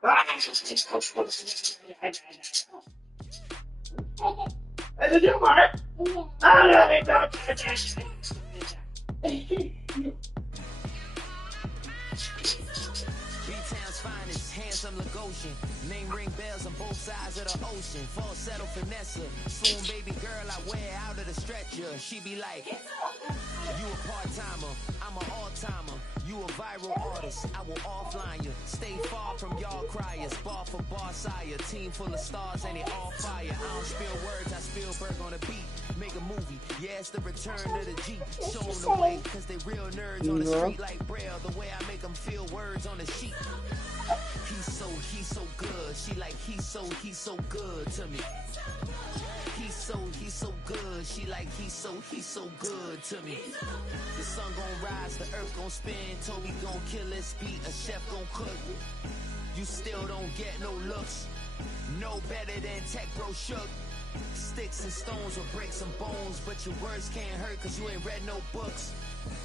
B-Town's finest, handsome Lagosian. Name ring bells on both sides of the ocean. Falsetto Vanessa, swoon baby girl I wear out of the stretcher. She be like, you a part-timer, I'm an all-timer. You a viral artist, I will offline you. Stay far from y'all criers, bar for bar sire. Team full of stars and it all fire. I don't spill words, I spill Berg on the beat. Make a movie, yeah, it's the return of the G. Show them the way, cause they real nerds on the street like Braille. The way I make them feel words on the sheet. He's so good. She like, he's so good to me. He's so good. She like, he's so good to me. The sun gon' rise, the earth gon' spin. Toby gon' kill this beat, a chef gon' cook. You still don't get no looks. No better than Tech Bro Shook. Sticks and stones will break some bones, but your words can't hurt cause you ain't read no books.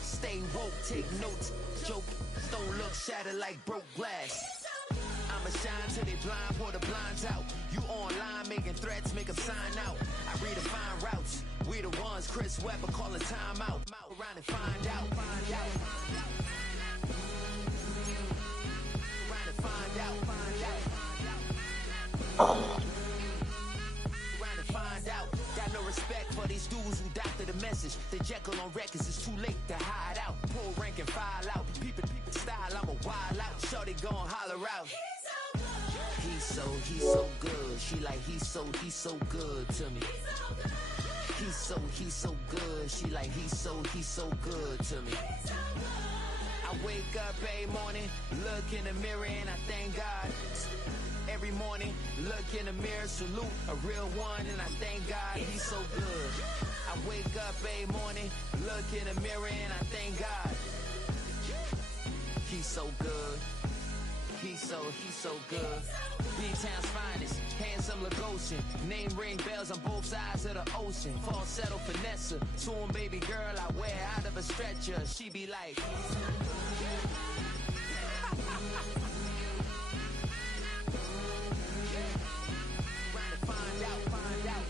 Stay woke, take notes, joke, don't look shattered like broke glass. I'ma shine till they blind, pour the blinds out. You online making threats, make them sign out. I redefine routes, we the ones Chris Webber call a timeout. Around and find out, find out. Around and find out, find out. Around and find out. Got no respect for these dudes who doctor the message. The Jekyll on records, it's too late to hide out. Pull rank and file out. People style, I'm a wild out. Shorty gon' holler out. He's so good. She like, he's so good to me. He's so good. She like, he's so good to me. I wake up every morning, look in the mirror and I thank God. Every morning, look in the mirror, salute a real one and I thank God he's so good. I wake up every morning, look in the mirror and I thank God. He's so good. He's so good. B-Town's finest, handsome Lagosian. Name ring bells on both sides of the ocean. Falsetto Vanessa, swoon baby girl I wear out of a stretcher. She be like, find out, find out.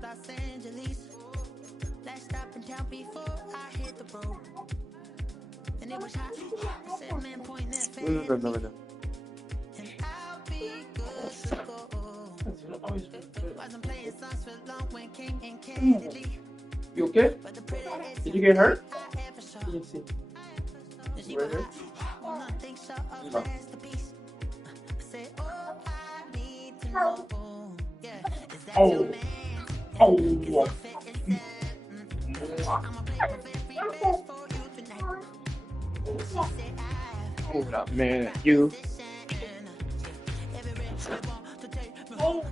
Los Angeles. Last stop in town before I hit the road. And it was hot. Said man pointing at fan. And I'll be good to go. Wasn't playing songs for long when King and Kennedy. You okay? Did you get hurt? Let's see. Right here? Oh. Oh. Hold up, man. You. Oh.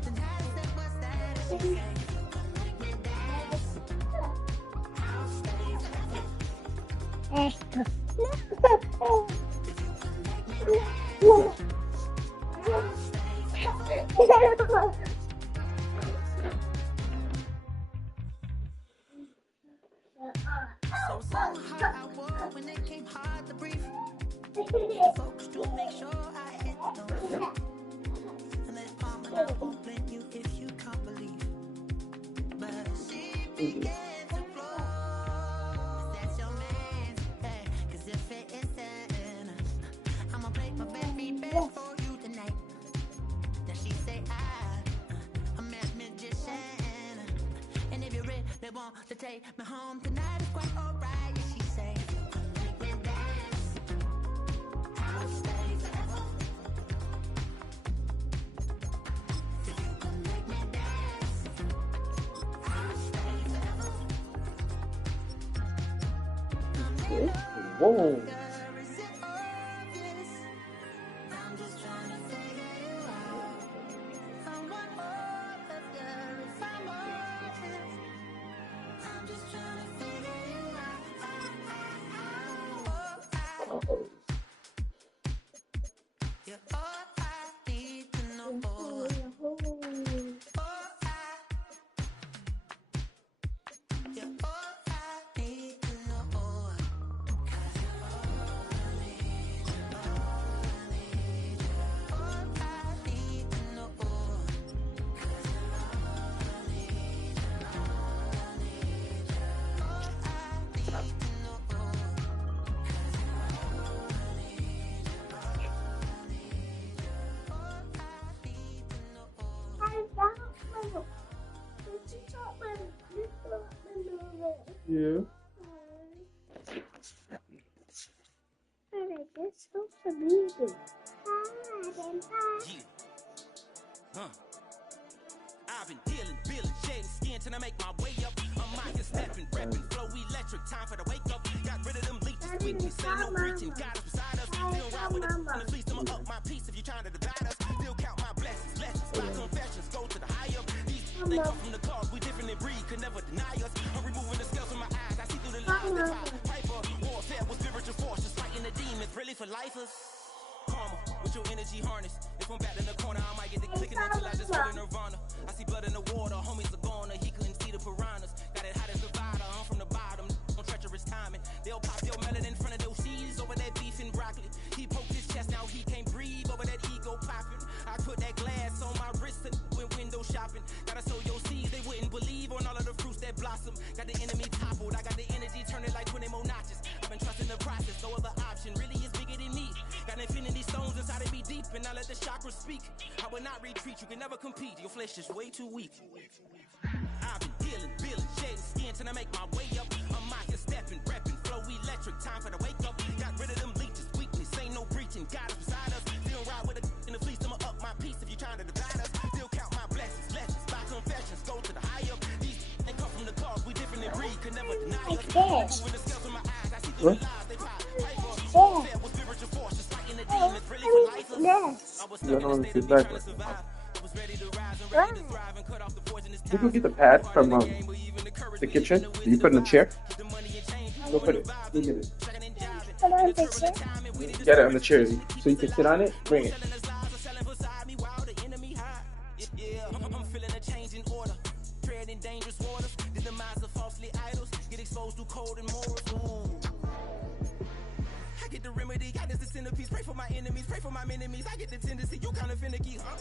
So hard I was when it came hard to breathe. Folks to make sure I hit the roof. And this palm won't blame you if you can't believe. But she began to flow. That's your man, hey, 'cause if it isn't, I'ma break my very best for you tonight. Now she say I'm a magician, and if you're ready, they want to take me home tonight. It's quite alright. She say, make me dance. I'll stay forever. If you can make me dance, I'll stay forever. I'm Whoa. Yeah. I've been dealing, shedding skin till I make my way up. I'm mocking, stepping, repping, flow electric, time for the wake up. Got rid of them leeches, weakness, say no preaching, God is beside us. Still ride with us, and the fleece, I'ma up my piece if you're trying to divide us. Still count my blessings, lessons, my confessions, go to the high up. These they come from the cause, we different in breed, could never deny us. I'm removing the scales from my eyes, I see through the lies, they pop. Hyper, warfare with spiritual forces, fighting the demons, really for lifers. Karma, with your energy harness. If I'm back in the corner, I might get the clicking until I just feel the nirvana. I see blood in the water, homies are gone, he couldn't see the piranhas. Got it hot as a Nevada, I'm from the bottom, on treacherous timing. They'll pop your melon in front of those seeds over that beef and broccoli. He poked his chest, now he can't breathe over that ego popping. I put that glass on my wrist and went window shopping. Gotta sow your seeds, they wouldn't believe on all of the fruits that blossom. Got the enemy toppled, I got the energy turning like 20 more notches. I've been trusting the process, no other option really is bigger than me. Got infinity stones inside of me deep, and I let the chakras speak. I will not retreat, you can never compete, your flesh is way too weak. I've been dealing, shedding skin till I make my way up. I'm mocking, stepping, repping, flow electric, time for the wake up. Got rid of them leeches, weakness, ain't no breaching, God is beside us. Still ride with a in the fleece, I'ma up my piece if you're trying to divide us. Still count my blessings, lessons, by confessions, go to the high up. These they come from the cause, we different in breed, could never deny us. Moving the scales from my eyes, I see through the lies, they pop. Warfare with spiritual forces, fighting the demons, really for life. I was stuck in a state of me trying to survive. I was ready to rise and ready to thrive and cut off the poisonous ties. You go get the pad from the kitchen. You put it in the chair. Go put it. Go get it. Get it on the chair so you can sit on it. Bring it. I'm feeling a change in order. Treading dangerous waters. The demise of falsely idols. Get exposed to cold and morals. I get the remedy, God is the centerpiece. Pray for my enemies, pray for my enemies. I get the tendency, you kinda finicky, huh?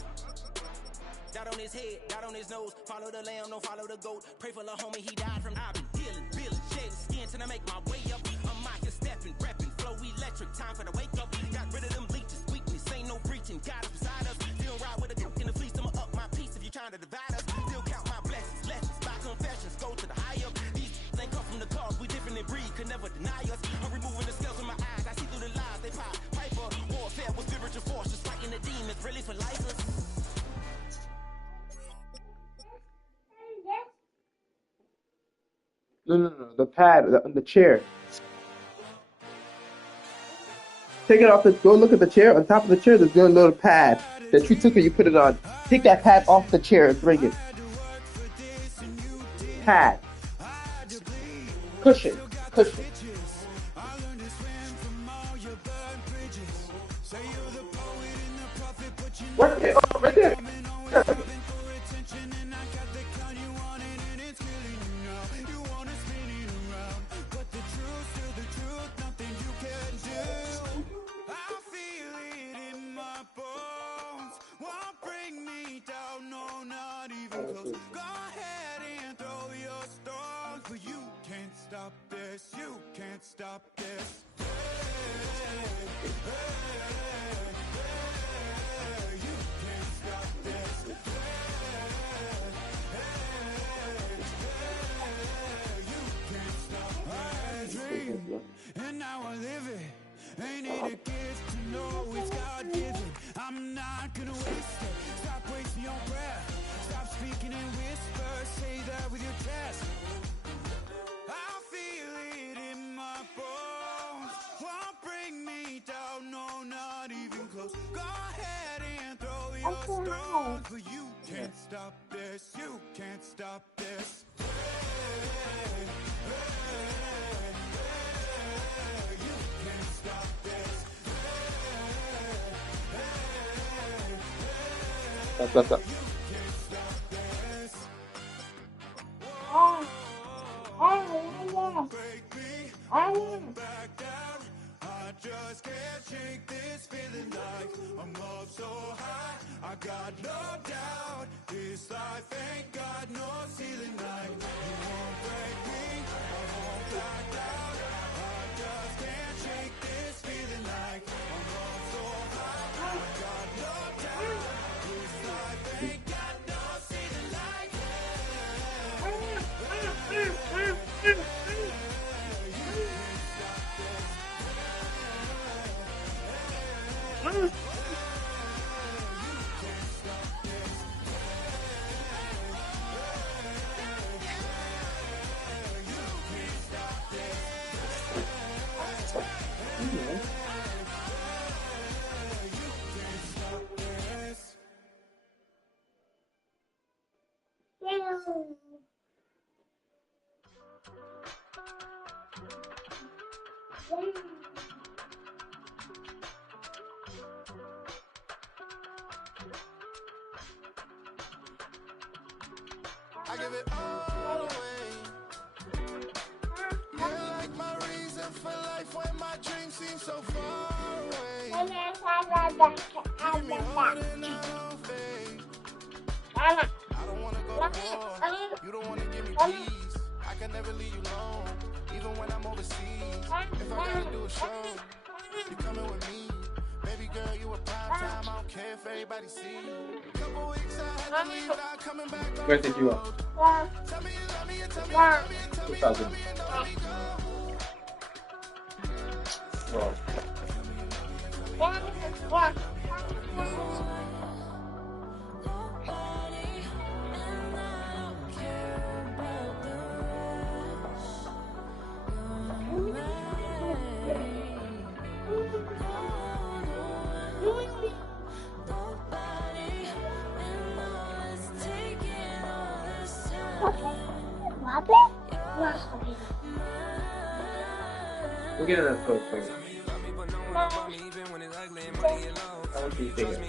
Dot on his head, dot on his nose. Follow the lamb, don't follow the goat. Pray for the homie, he died from. I've been dealing, shedding skin till I make my way up. I'm mocking, stepping, repping, flow electric, time for the wake up. Got rid of them leeches, weakness, ain't no breaching, God is beside us. Still ride with a in the fleece, I'ma up my piece if you're trying to divide us. Still count my blessings, lessons, by confessions, go to the high up. These they come from the cause, we different in breed, could never deny us. I'm removing the scales from my eyes, I see through the lies, they pop. Hyper, warfare with spiritual forces, fighting the demons, really for lifers. No. The pad on the chair. Take it off the. Go look at the chair. On top of the chair, there's a little pad that you took and you put it on. Take that pad off the chair and bring it. Pad. Cushion. Right there. Oh, right there. Go ahead and throw your stones, but you can't stop this, you can't stop this. You can't stop this. You can't stop my dream, and now I live it. Ain't it a gift to know it's God-given? I'm not gonna waste it. Stop wasting your breath. Stop speaking in whispers, say that with your chest. I feel it in my bones. You can't stop this. You can't stop this. You can't stop this. Stop. Back down. I just can't shake this feeling like I'm up so high. I got no doubt. This life ain't got no ceiling like you won't break me. I won't back down. I just can't shake this feeling like I'm up so high. I got no doubt. This life ain't got no ceiling like I give it all away. You're like my reason for life when my dreams seem so far away. Keep me holding on faith. I don't wanna go to war. You don't wanna give me peace. I can never leave you alone, even when I'm overseas. If I gotta do a show, you coming with me. Baby girl, you a prime time. I don't care if everybody see. Couple weeks I had to leave, now coming back on Where did you go? Tell me you love me and tell me you love me and tell me you love me and don't let me go. We'll get in that first thing. I want you to take it. Stop it.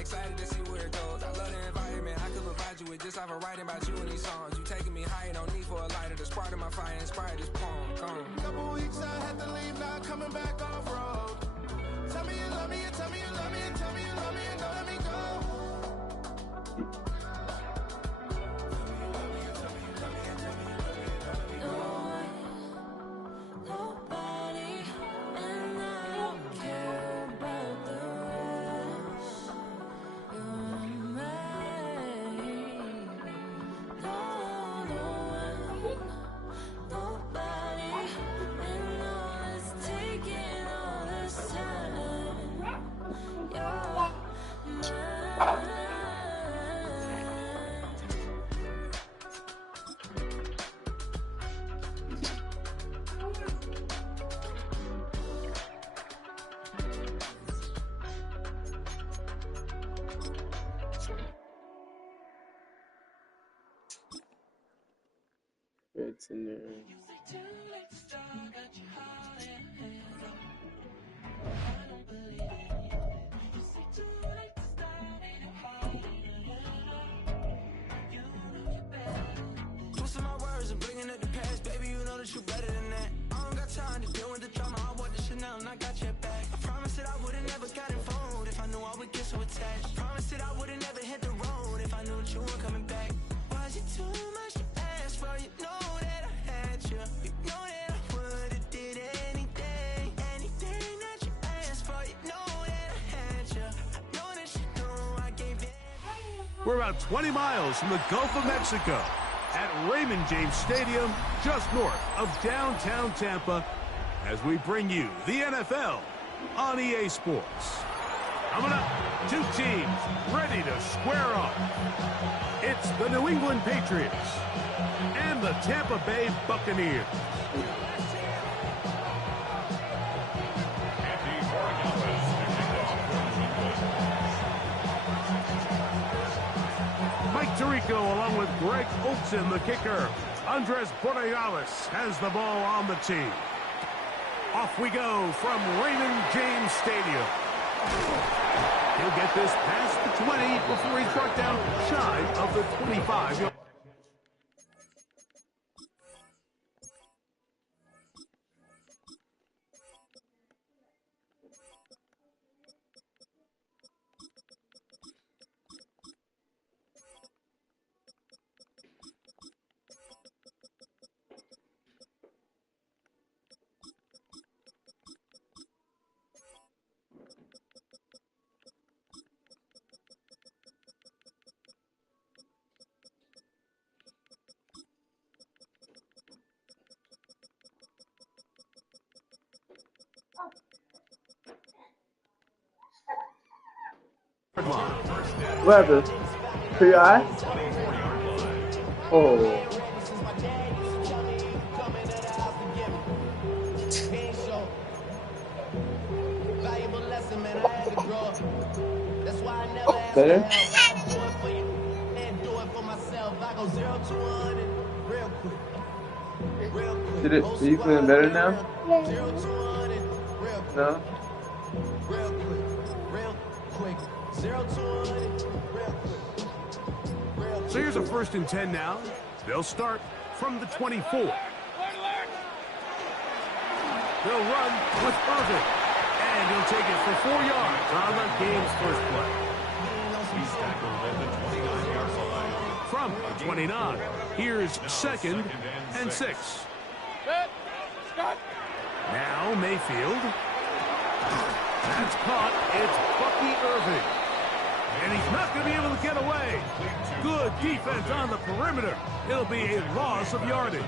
Excited to see where it goes. I love the environment. I could provide you with just like a writing about you and these songs. You taking me higher, no need for a lighter. The spark of my fire inspired this poem. Couple weeks I had to leave, now coming back off road. Tell me you love me and tell me you love me and tell me you love me and don't let me go. It's in there. Twisting my words and bringing up the past, baby, you know that you better than that. I don't got time to deal with the drama. I want the Chanel and I got your back. I promise that I would've never got involved if I knew I would get so attached. Promise that I would've never hit the road if I knew that you weren't coming back. Why is it too much to ask for? You know that I had you. You know that I would've did anything that you asked for. You know that I had you. I know that you know I gave it. We're about 20 miles from the Gulf of Mexico at Raymond James Stadium, just north of downtown Tampa, as we bring you the NFL on EA Sports. Coming up, two teams ready to square off. It's the New England Patriots and the Tampa Bay Buccaneers. Mike Tirico along with Greg Olsen, the kicker. Andres Borregales has the ball on the tee. Off we go from Raymond James Stadium. He'll get this past the 20 before he's brought down shy of the 25. What happened? To your eye? Oh. Better? Are you feeling better now? No? So here's a 1st and 10 now. They'll start from the 24. They'll run with Irvin. And he'll take it for 4 yards on the game's first play. He's tackled at the 29-yard line. From the 29, here's 2nd and 6. Now Mayfield. That's caught. It's Bucky Irving. And he's not going to be able to get away. Good defense on the perimeter. It'll be a loss of yardage.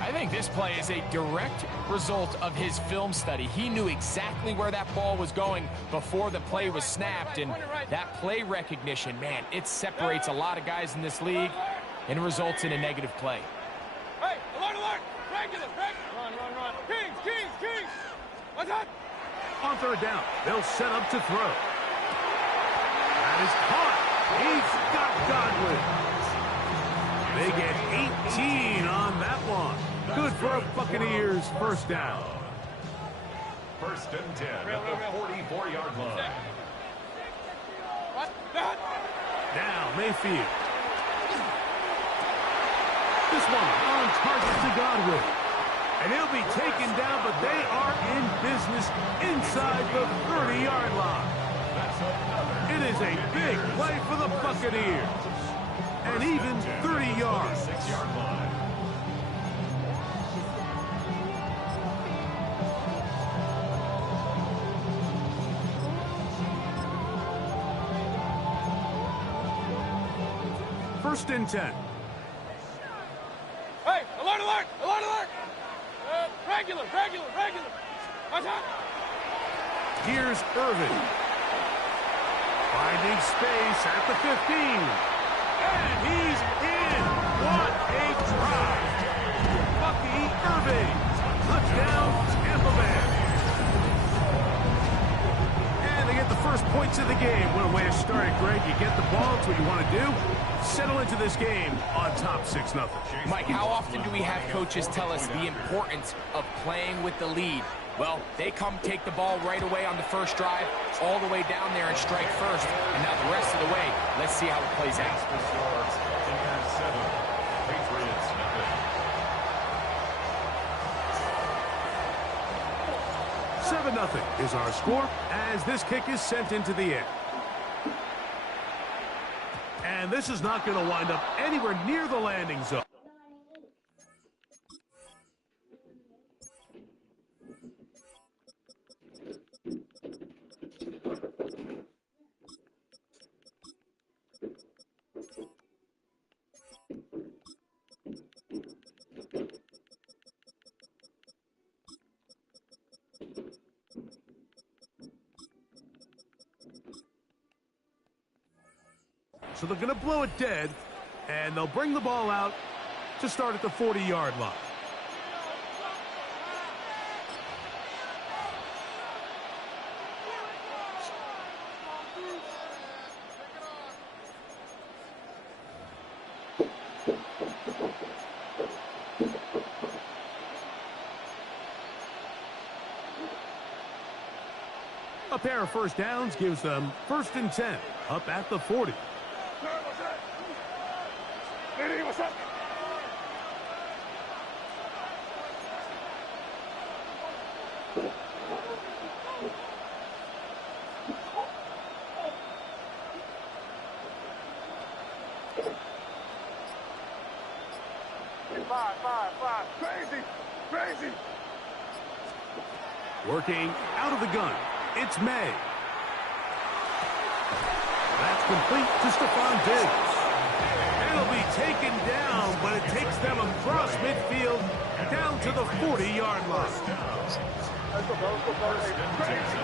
I think this play is a direct result of his film study. He knew exactly where that ball was going before the play was snapped. And that play recognition, man, it separates a lot of guys in this league and results in a negative play. Hey, alert, alert! Regular, run. Kings! What's that? On 3rd down, they'll set up to throw. That is caught. He's got Godwin. They get 18 on that one. Good for a Buccaneers 1st down. 1st and 10 at the 44-yard line. Now Mayfield. This one on target to Godwin. And he'll be taken down, but they are in business inside the 30-yard line. It is a big play for the Buccaneers. And even 30 yards. 6-yard line. First and 10. Hey, alert! Regular. What's that? Here's Irvin. Finding space at the 15. And he's in. What a drive. Bucky Irving. Touchdown, Tampa Bay. And they get the first points of the game. What a way to start it, Greg. You get the ball. It's what you want to do. Settle into this game on top 6-0. Mike, how often do we have coaches tell us the importance of playing with the lead? Well, they come take the ball right away on the first drive, all the way down there and strike first. And now the rest of the way, let's see how it plays out. 7-0 is our score as this kick is sent into the air. And this is not going to wind up anywhere near the landing zone. so they're going to blow it dead, and they'll bring the ball out to start at the 40-yard line. A pair of first downs gives them 1st and 10, up at the 40. What's up? Five. Crazy. Working out of the gun, it's May. That's complete to Stephon Diggs. It'll be taken down, but it takes them across midfield down to the 40-yard line. Let's go, bro. Crazy.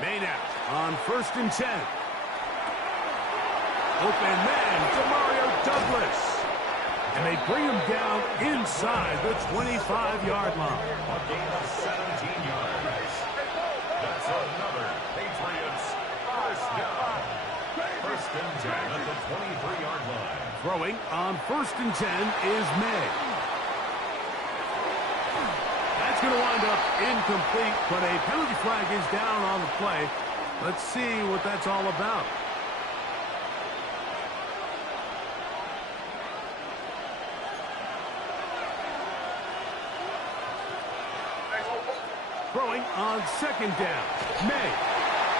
May now on 1st and 10. Open man to Mario Douglas. And they bring him down inside the 25-yard line. A gain of 17 yards. That's another Patriots first down. 1st and 10 at the 23-yard line. Throwing on 1st and 10 is May. That's going to wind up incomplete, but a penalty flag is down on the play. Let's see what that's all about. Throwing on 2nd down, May.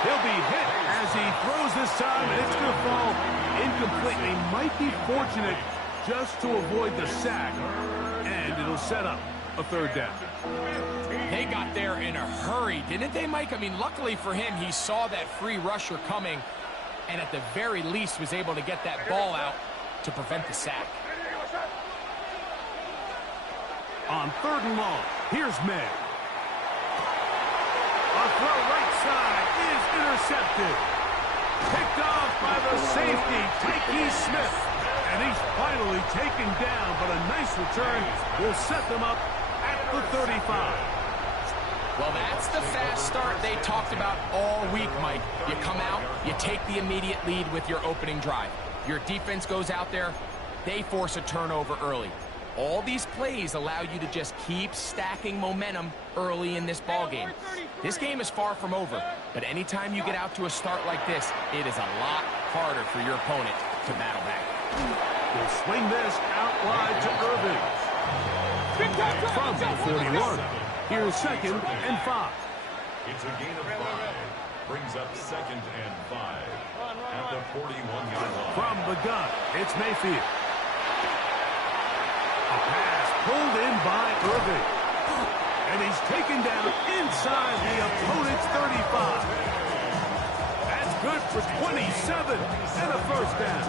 He'll be hit as he throws this time, and it's going to fall incomplete. They might be fortunate just to avoid the sack, and it'll set up a 3rd down. They got there in a hurry, didn't they, Mike? I mean, luckily for him, he saw that free rusher coming, and at the very least was able to get that ball out to prevent the sack. On 3rd and long, here's May. A throw right side is intercepted. Picked off by the safety, Tyke Smith. And he's finally taken down, but a nice return will set them up at the 35. Well, that's the fast start they talked about all week, Mike. You come out, you take the immediate lead with your opening drive. Your defense goes out there, they force a turnover early. All these plays allow you to just keep stacking momentum early in this ball game. This game is far from over, but anytime you get out to a start like this, it is a lot harder for your opponent to battle back. We'll swing this out wide to Irving. From the 41, here's 2nd and 5. It's a gain of 5. Brings up 2nd and 5 at the 41-yard line. From the gun, it's Mayfield. A pass pulled in by Irving. And he's taken down inside the opponent's 35. That's good for 27 and a 1st down.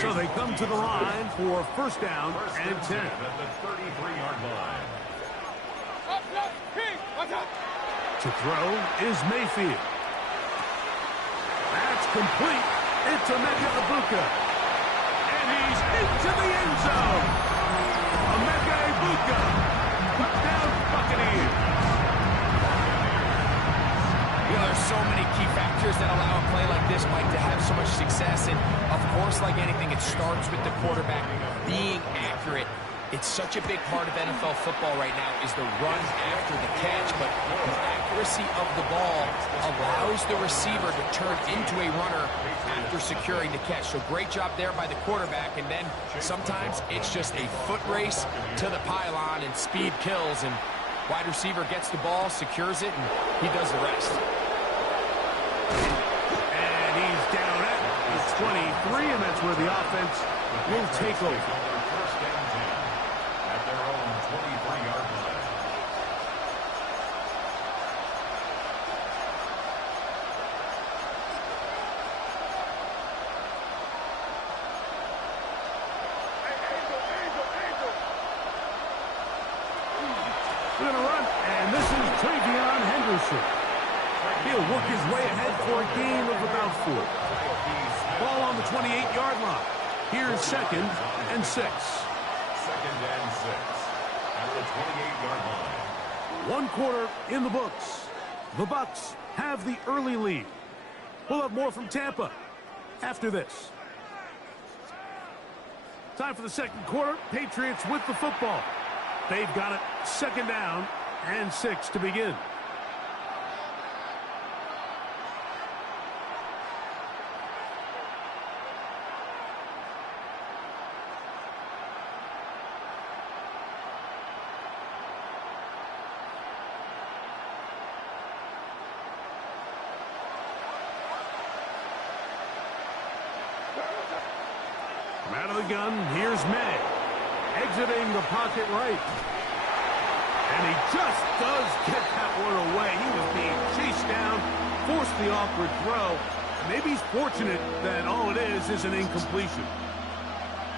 So they come to the line for 1st down and 10. At the 33-yard line. To throw is Mayfield. That's complete. It's Emeka Egbuka. And he's into the end zone. Emeka Egbuka. Touchdown Buccaneers. You know, there's so many key factors that allow a play like this, Mike, to have so much success. And, of course, like anything, it starts with the quarterback being accurate. It's such a big part of NFL football right now is the run after the catch. But the accuracy of the ball allows the receiver to turn into a runner after securing the catch. So great job there by the quarterback. And then sometimes it's just a foot race to the pylon and speed kills. And wide receiver gets the ball, secures it, and he does the rest. And he's down at the 23, and that's where the offense will take over. First and 10 at their own 23-yard line. will work his way ahead for a gain of about 4. Ball on the 28-yard line. Here's 2nd and 6. 2nd and 6 at the 28-yard line. 1 quarter in the books. The Bucs have the early lead. We'll have more from Tampa after this. Time for the 2nd quarter. Patriots with the football. They've got it 2nd down and 6 to begin. From out of the gun, here's May. Exiting the pocket right. And he just does get that one away. He was being chased down, forced the awkward throw. Maybe he's fortunate that all it is an incompletion.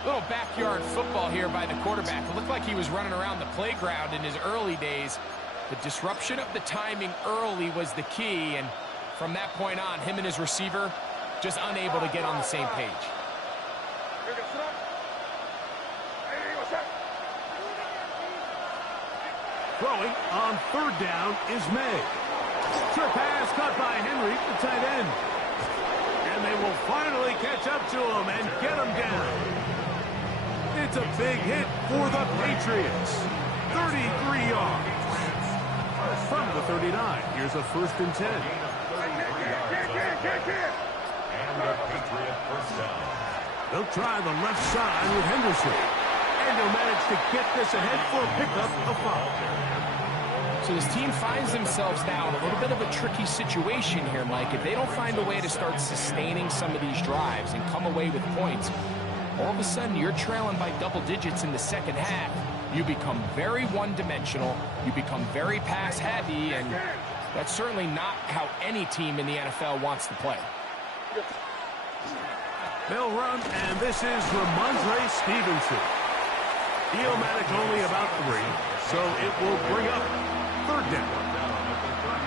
Little backyard football here by the quarterback. It looked like he was running around the playground in his early days. The disruption of the timing early was the key, and from that point on, him and his receiver just unable to get on the same page. Throwing on 3rd down is May. Short pass caught by Henry, the tight end. And they will finally catch up to him and get him down. It's a big hit for the Patriots. 33 yards. From the 39, here's a 1st and 10. And a Patriot first down. They'll try the left side with Henderson. And they'll manage to get this ahead for a pickup of 5. So this team finds themselves now in a little bit of a tricky situation here, Mike. If they don't find a way to start sustaining some of these drives and come away with points, all of a sudden you're trailing by double digits in the 2nd half. You become very one-dimensional. You become very pass-heavy, and that's certainly not how any team in the NFL wants to play. They'll run, and this is Ramondre Stevenson. He'll manage only about 3, so it will bring up 3rd down.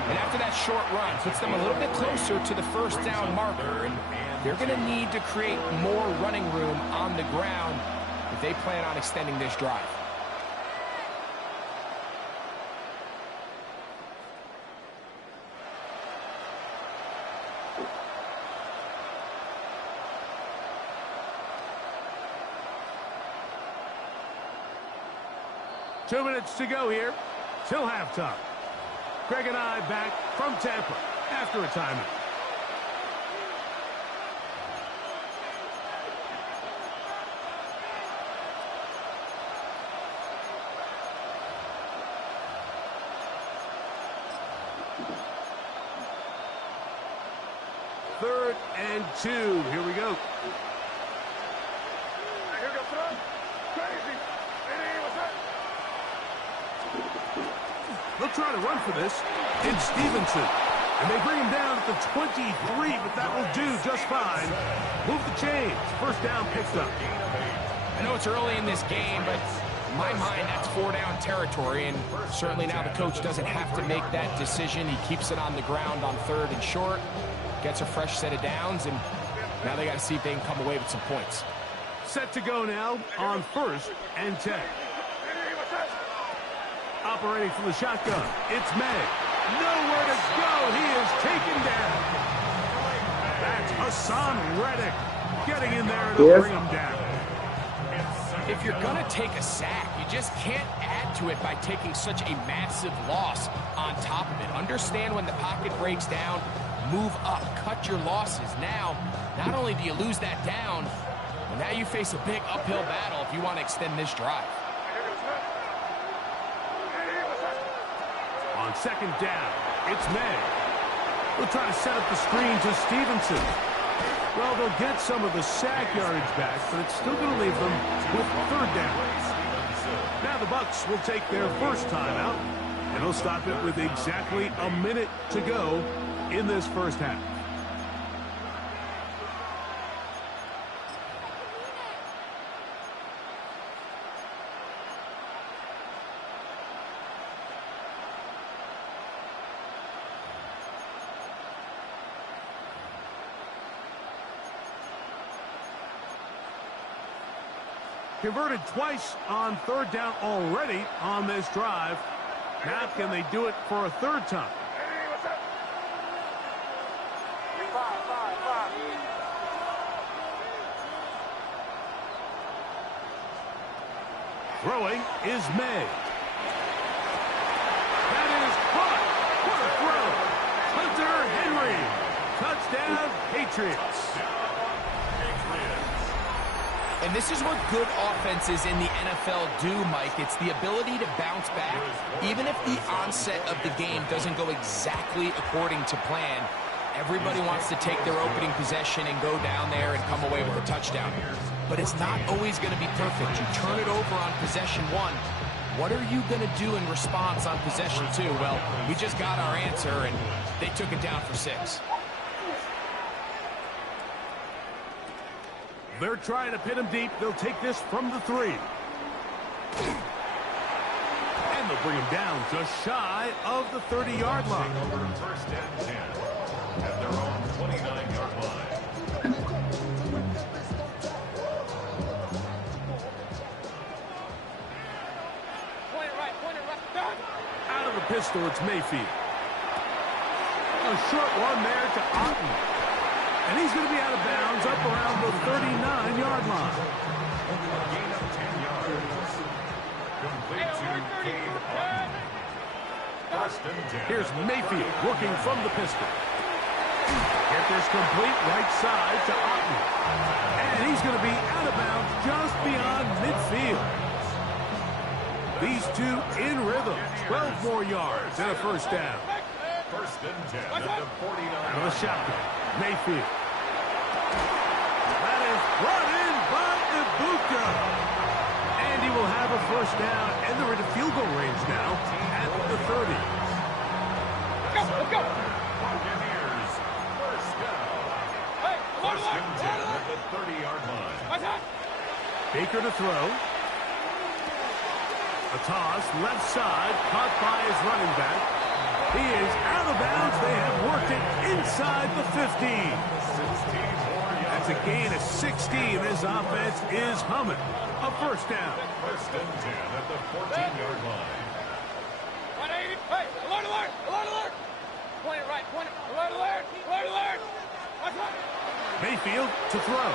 And after that short run, puts them a little bit closer to the 1st down marker, and they're going to need to create more running room on the ground if they plan on extending this drive. Two minutes to go here till halftime. Greg and I back from Tampa after a timeout. Third and 2. Here we go. Here goes throw. Crazy. What's up? They'll try to run for this. It's Stevenson. And they bring him down at the 23, but that will do just fine. Move the chains. 1st down picked up. I know it's early in this game, but in my mind, that's 4-down territory, and certainly now the coach doesn't have to make that decision. He keeps it on the ground on 3rd and short, gets a fresh set of downs, and now they got to see if they can come away with some points. Set to go now on 1st and 10. Operating from the shotgun, it's May. Nowhere to go. He is taken down. That's Hassan Reddick getting in there to bring him down. If you're going to take a sack, you just can't add to it by taking such a massive loss on top of it. Understand when the pocket breaks down, move up, cut your losses. Now, not only do you lose that down, but now you face a big uphill battle if you want to extend this drive. On 2nd down, it's May. We'll try to set up the screen to Stevenson. Well, they'll get some of the sack yardage back, but it's still going to leave them with 3rd down. Now the Bucs will take their first timeout, and they'll stop it with exactly a minute to go in this 1st half. Converted twice on third down already on this drive. Now can they do it for a third time? Throwing is May. That is caught. What a throw. Hunter Henry. Touchdown, Patriots. And this is what good offenses in the NFL do, Mike. It's the ability to bounce back. Even if the onset of the game doesn't go exactly according to plan, everybody wants to take their opening possession and go down there and come away with a touchdown. But it's not always going to be perfect. You turn it over on possession one. What are you going to do in response on possession two? Well, we just got our answer, and they took it down for 6. They're trying to pin him deep. They'll take this from the 3. And they'll bring him down just shy of the 30-yard line. Over first and 10 at their own 29-yard line. Out of the pistol, it's Mayfield. A short one there to Otten. And he's going to be out of bounds up around the 39-yard line. Gain of 10 yards. Complete to Cade Otten. First and 10. Here's Mayfield working from the pistol. Get this complete right side to Otten. And he's going to be out of bounds just beyond midfield. These two in rhythm. 12 more yards and a first down. First and 10 at the 49. Out of the shotgun. Mayfield. That is brought in by Ibuka. And he will have a first down. And they're into field goal range now at the 30. Let's go. Buccaneers. First down. First and 10 at the 30-yard line. Baker to throw. A toss, left side, caught by his running back. He is out of bounds. They have worked it inside the 15. That's a gain of 16. This offense is humming. A first down. First and 10 at the 14-yard line. Hey, alert, alert, alert, alert. Point it right, point it. Alert, alert, alert, alert. Mayfield to throw.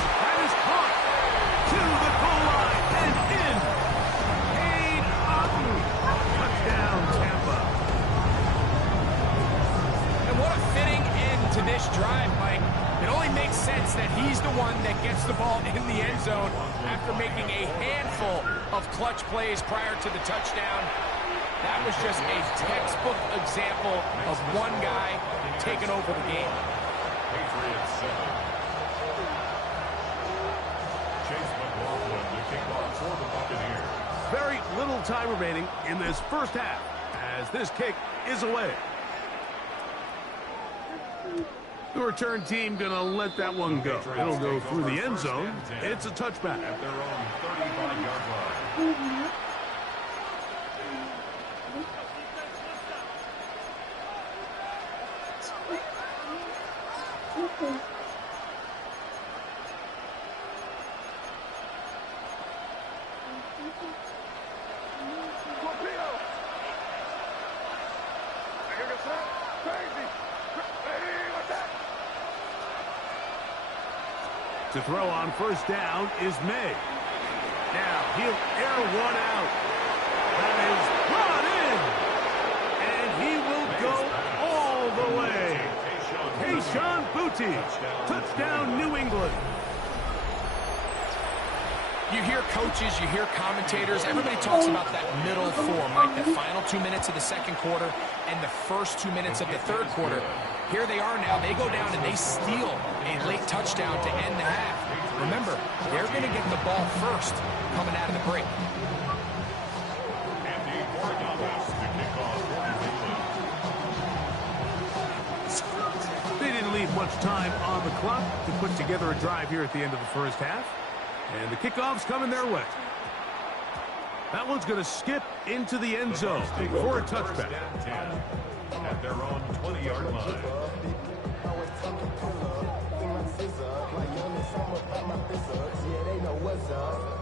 That is caught to the goal line and in. Cade Otten. Touchdown, Tampa. And what a fitting end to this drive, Mike. It only makes sense that he's the one that gets the ball in the end zone after making a handful of clutch plays prior to the touchdown. That was just a textbook example of one guy taking over the game. Patriots 7. Chase McLaughlin to kick off for the Buccaneers. Very little time remaining in this first half as this kick is away. The return team going to let that one go. It'll go through the end zone. It's a touchback. At their own 35-yard line. To throw on first down is May. Now he'll air one out. That is brought in. And he will go all the way. Tayshaun Boutte. Touchdown, New England. You hear coaches, you hear commentators, everybody talks about that middle four, Mike, the final 2 minutes of the second quarter and the first 2 minutes of the third quarter. Here they are now. They go down and they steal a late touchdown to end the half. Remember, they're going to get the ball first coming out of the break. They didn't leave much time on the clock to put together a drive here at the end of the first half. And the kickoff's coming their way. That one's going to skip into the end zone for a touchback. At their own 20-yard line.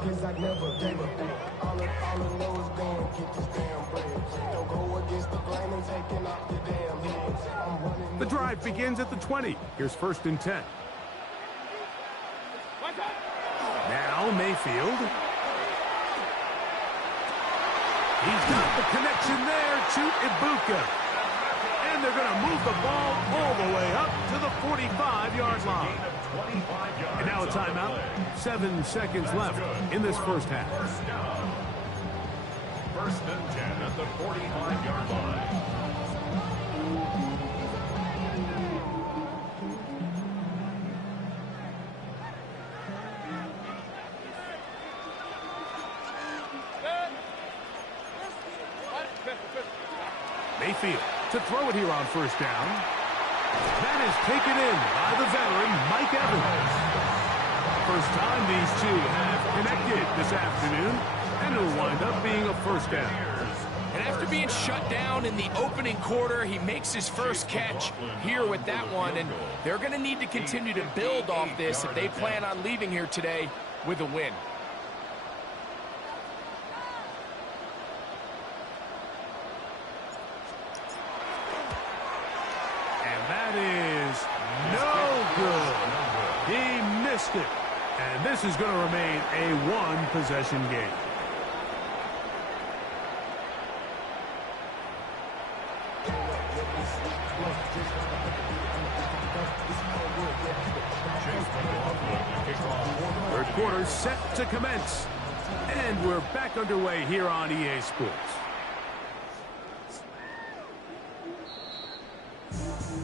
cause I never gave up. All I know is going get this damn bread. Don't go against the grain and taking off your damn heads. I'm running. The drive begins at the 20. Here's 1st and 10. Now Mayfield. He's got the connection there to Ibuka. And they're going to move the ball all the way up to the 45-yard line. And now a timeout. 7 seconds left in this first half. 1st and 10 at the 45-yard line. Mayfield to throw it here on 1st down. That is taken in by the veteran, Mike Evans. First time these two have connected this afternoon, and it'll wind up being a 1st down. And after being shut down in the opening quarter, he makes his first catch here with that one, and they're going to need to continue to build off this if they plan on leaving here today with a win. That is no good. He missed it. And this is going to remain a one-possession game. Third quarter set to commence. And we're back underway here on EA Sports.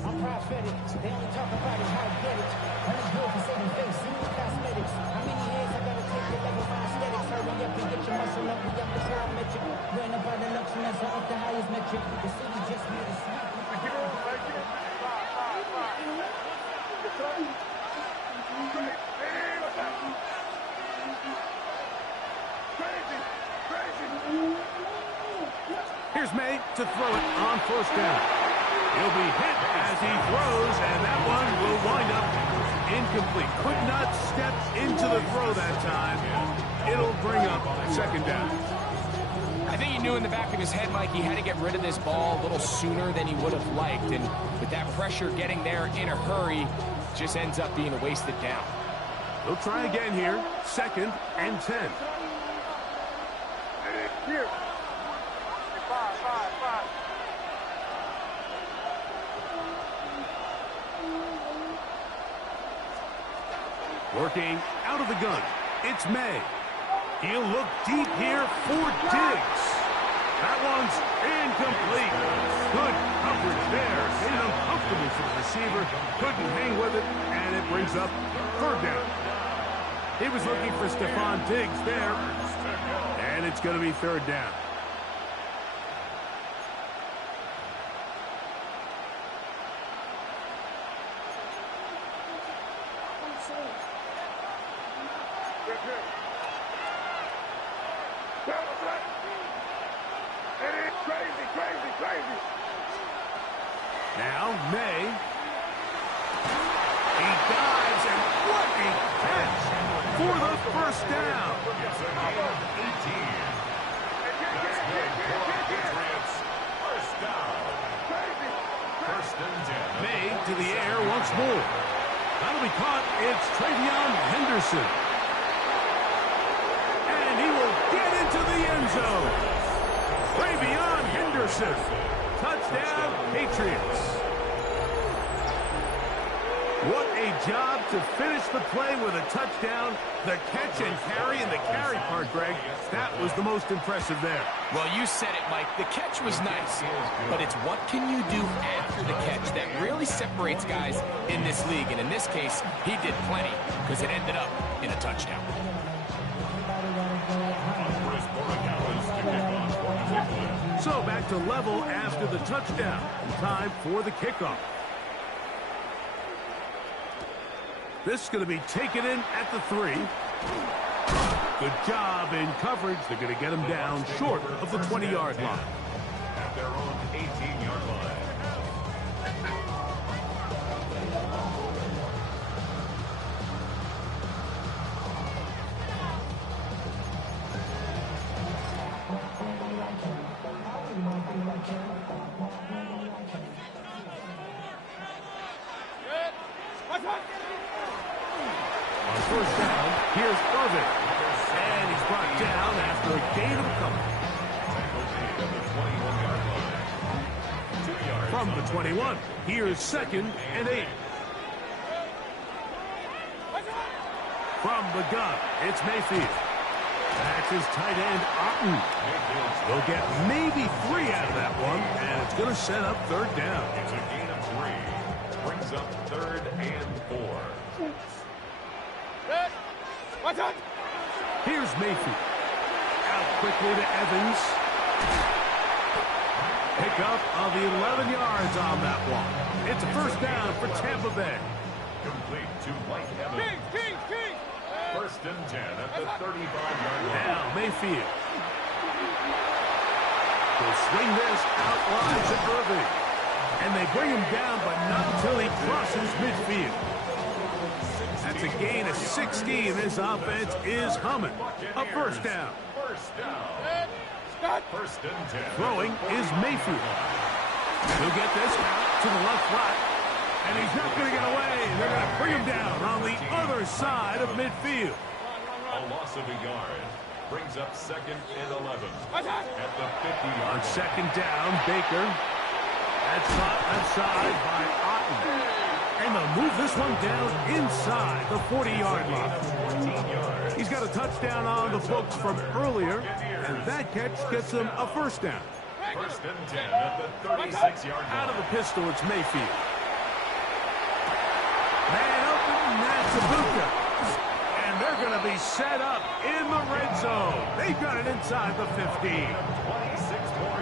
I'm prophetic. They only talk about it, how I get it. Only good for saving face, see the cosmetics. How many years I gotta take the level for aesthetics? Hurry up and get your muscle up, we up the parametric. Brain about the luxury, that's up the highest metric. The city just made a sweep. Here's May to throw it on 1st down. He'll be hit as he throws, and that one will wind up incomplete. Could not step into the throw that time. It'll bring up 2nd down. I think he knew in the back of his head, Mike, he had to get rid of this ball a little sooner than he would have liked. And with that pressure getting there in a hurry, just ends up being a wasted down. He'll try again here. 2nd and 10. Here. 5. Working out of the gun. It's May. He'll look deep here for Diggs. That one's incomplete. Good coverage there. Made it uncomfortable for the receiver. Couldn't hang with it, and it brings up 3rd down. He was looking for Stephon Diggs there, and it's going to be 3rd down. Now, May. He dives, and what a catch for the 1st down. It's a gain of 18. That's good for the Patriots. 1st down. 1st and 10. May to the air once more. That'll be caught. It's Travion Henderson. And he will get into the end zone. Travion Henderson. Touchdown, Patriots. What a job to finish the play with a touchdown. The catch and carry, and the carry part, Greg, that was the most impressive there. Well, you said it, Mike. The catch was nice, but it's what can you do after the catch that really separates guys in this league. And in this case, he did plenty because it ended up in a touchdown. So back to level after the touchdown. Time for the kickoff. This is going to be taken in at the 3. Good job in coverage. They're going to get him down short of the 20-yard line. At their own 18-yard line. On first down, here's Irving. And he's brought down after a gain of a couple. From the 21, here's 2nd and 8. From the gun, it's Mayfield. That's his tight end, Otten. They'll get maybe 3 out of that one, and it's going to set up 3rd down. It's a gain of 3. Brings up 3rd and 4. Watch out! Here's Mayfield. Out quickly to Evans. Pickup of 11 yards on that one. It's a 1st down for Tampa Bay. Complete to Mike Evans. King! 1st and 10 at the 35-yard line. Now Mayfield. They'll swing this out wide to Irving. And they bring him down, but not until he crosses midfield. That's a gain of 16. This offense is humming. A 1st down. 1st and 10. Throwing is Mayfield. He'll get this out to the left flat. And he's not going to get away. They're going to bring him down on the other side of midfield. A loss of a yard. Brings up 2nd and 11. At the 50-yard On 2nd down, Baker. That's caught left side by Otten. And they'll move this one down inside the 40-yard line. He's got a touchdown on the books from earlier, and that catch gets him a 1st down. 1st and 10 at the 36-yard line. Out of the pistol, it's Mayfield. Man open, that's Ibuka. And they're going to be set up in the red zone. They've got it inside the 15.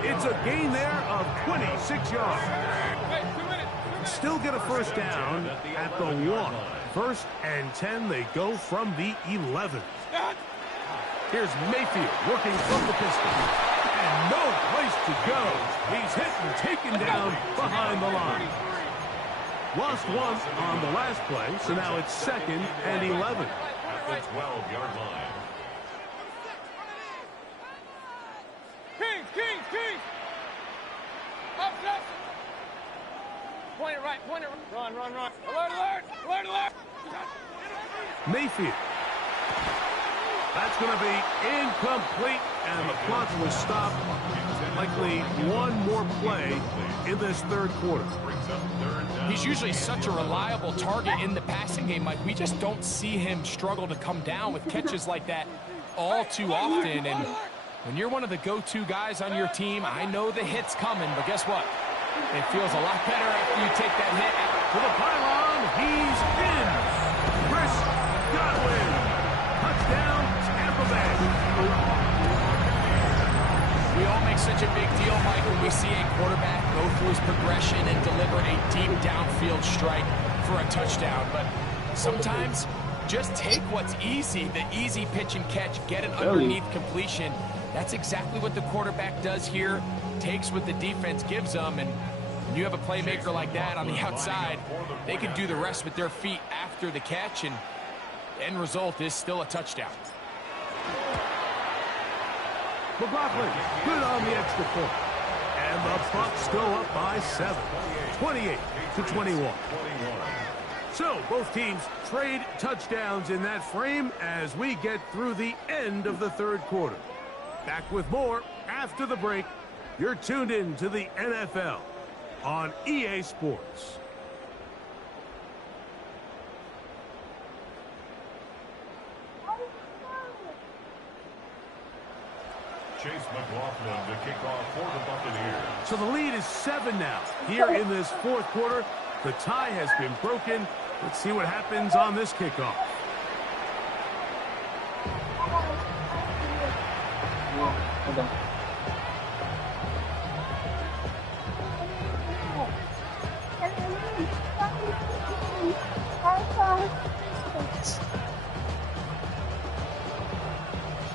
It's a gain there of 26 yards. Still get a 1st down at the 1. 1st and 10, they go from the 11. Here's Mayfield working from the pistol. And no place to go. He's hit and taken down behind the line. Lost 1 on the last play, so now it's 2nd and 11. At the 12-yard line. King! Up! Point it right. Run. Alert! Mayfield. That's going to be incomplete, and the clock will stop. Likely one more play in this 3rd quarter. He's usually such a reliable target in the passing game, Mike. We just don't see him struggle to come down with catches like that all too often. And when you're one of the go-to guys on your team, I know the hit's coming, but guess what? It feels a lot better after you take that hit. To the pylon, he's in. Chris Godwin. Touchdown, Tampa Bay. We all make such a big deal, Mike, when we see a quarterback go through his progression and deliver a deep downfield strike for a touchdown. But sometimes just take what's easy, the easy pitch and catch, get an underneath completion. That's exactly what the quarterback does here, takes what the defense gives them, and when you have a playmaker like that on the outside, they can do the rest with their feet after the catch, and the end result is still a touchdown. McLaughlin, good on the extra point. And the Bucs go up by 7, 28-21. So both teams trade touchdowns in that frame as we get through the end of the 3rd quarter. Back with more after the break. You're tuned in to the NFL on EA Sports. Chase McLaughlin to kick off for the Buccaneers. So the lead is 7 now. Here in this 4th quarter, the tie has been broken. Let's see what happens on this kickoff.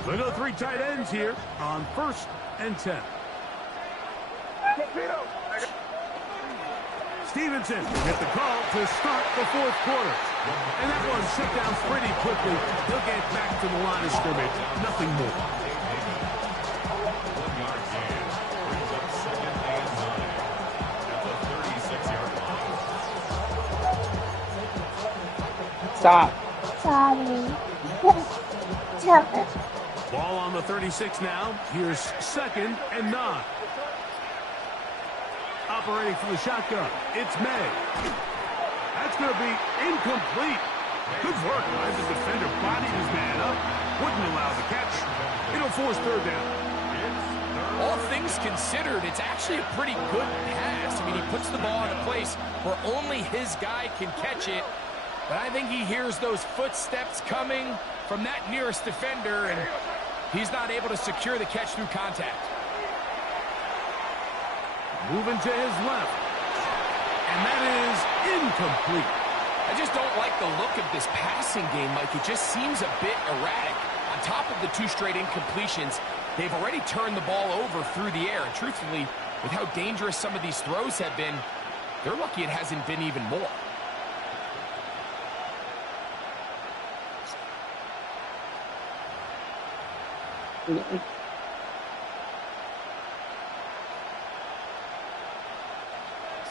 We go 3 tight ends here on 1st and 10. Stevenson will get the call to start the 4th quarter. And that one shut down pretty quickly. He'll get back to the line of scrimmage. Nothing more. 1-yard gain. Brings up 2nd and 9 at the 36-yard line. Stop. Sorry. Stop it. Ball on the 36 now. Here's 2nd and 9. Operating from the shotgun, it's May. That's going to be incomplete. Good work by the defender. Bodied his man up. Wouldn't allow the catch. It'll force 3rd down. All things considered, it's actually a pretty good pass. I mean, he puts the ball in a place where only his guy can catch it. But I think he hears those footsteps coming from that nearest defender, and he's not able to secure the catch through contact. Moving to his left. And that is incomplete. I just don't like the look of this passing game, Mike. It just seems a bit erratic. On top of the 2 straight incompletions, they've already turned the ball over through the air. And truthfully, with how dangerous some of these throws have been, they're lucky it hasn't been even more.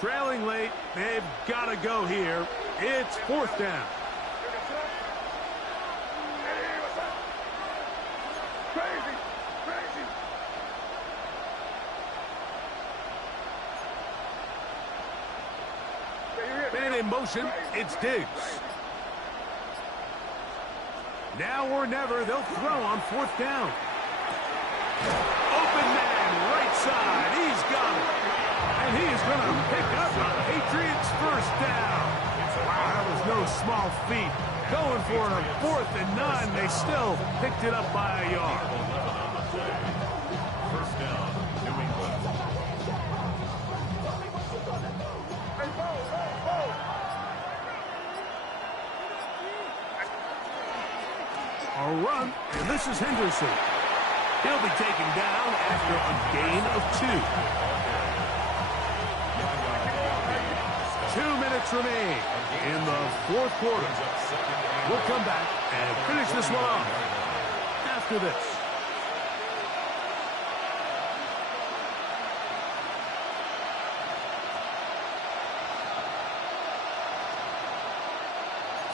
Trailing late, they've got to go here. It's 4th down. Man in motion, it's Diggs. Now or never, they'll throw on 4th down. Open man, right side, he's got it. And he is going to pick up the Patriots' 1st down. Wow, that was no small feat. Going for it on 4th and 9, they still picked it up by a yard. 1st down, New England. A run, and this is Henderson. He'll be taken down after a gain of 2. 2 minutes remain in the 4th quarter. We'll come back and finish this one off after this.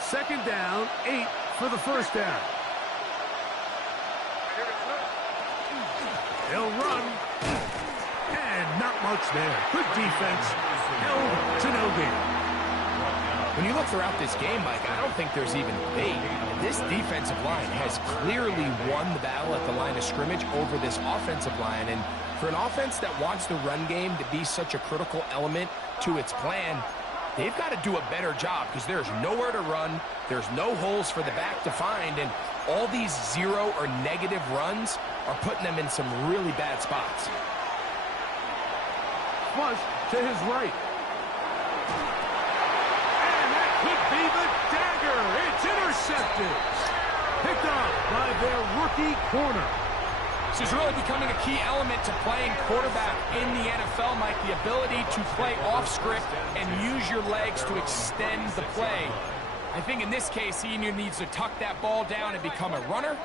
Second down, 8 for the 1st down. He'll run. And not much there. Good defense. Held to no gain. When you look throughout this game, Mike, I don't think there's even debate. This defensive line has clearly won the battle at the line of scrimmage over this offensive line. And for an offense that wants the run game to be such a critical element to its plan, they've got to do a better job because there's nowhere to run. There's no holes for the back to find. And all these 0 or negative runs are putting them in some really bad spots. Flush to his right. And that could be the dagger. It's intercepted. Picked up by their rookie corner. This is really becoming a key element to playing quarterback in the NFL, Mike. The ability to play off script and use your legs to extend the play. I think in this case, he either needs to tuck that ball down and become a runner,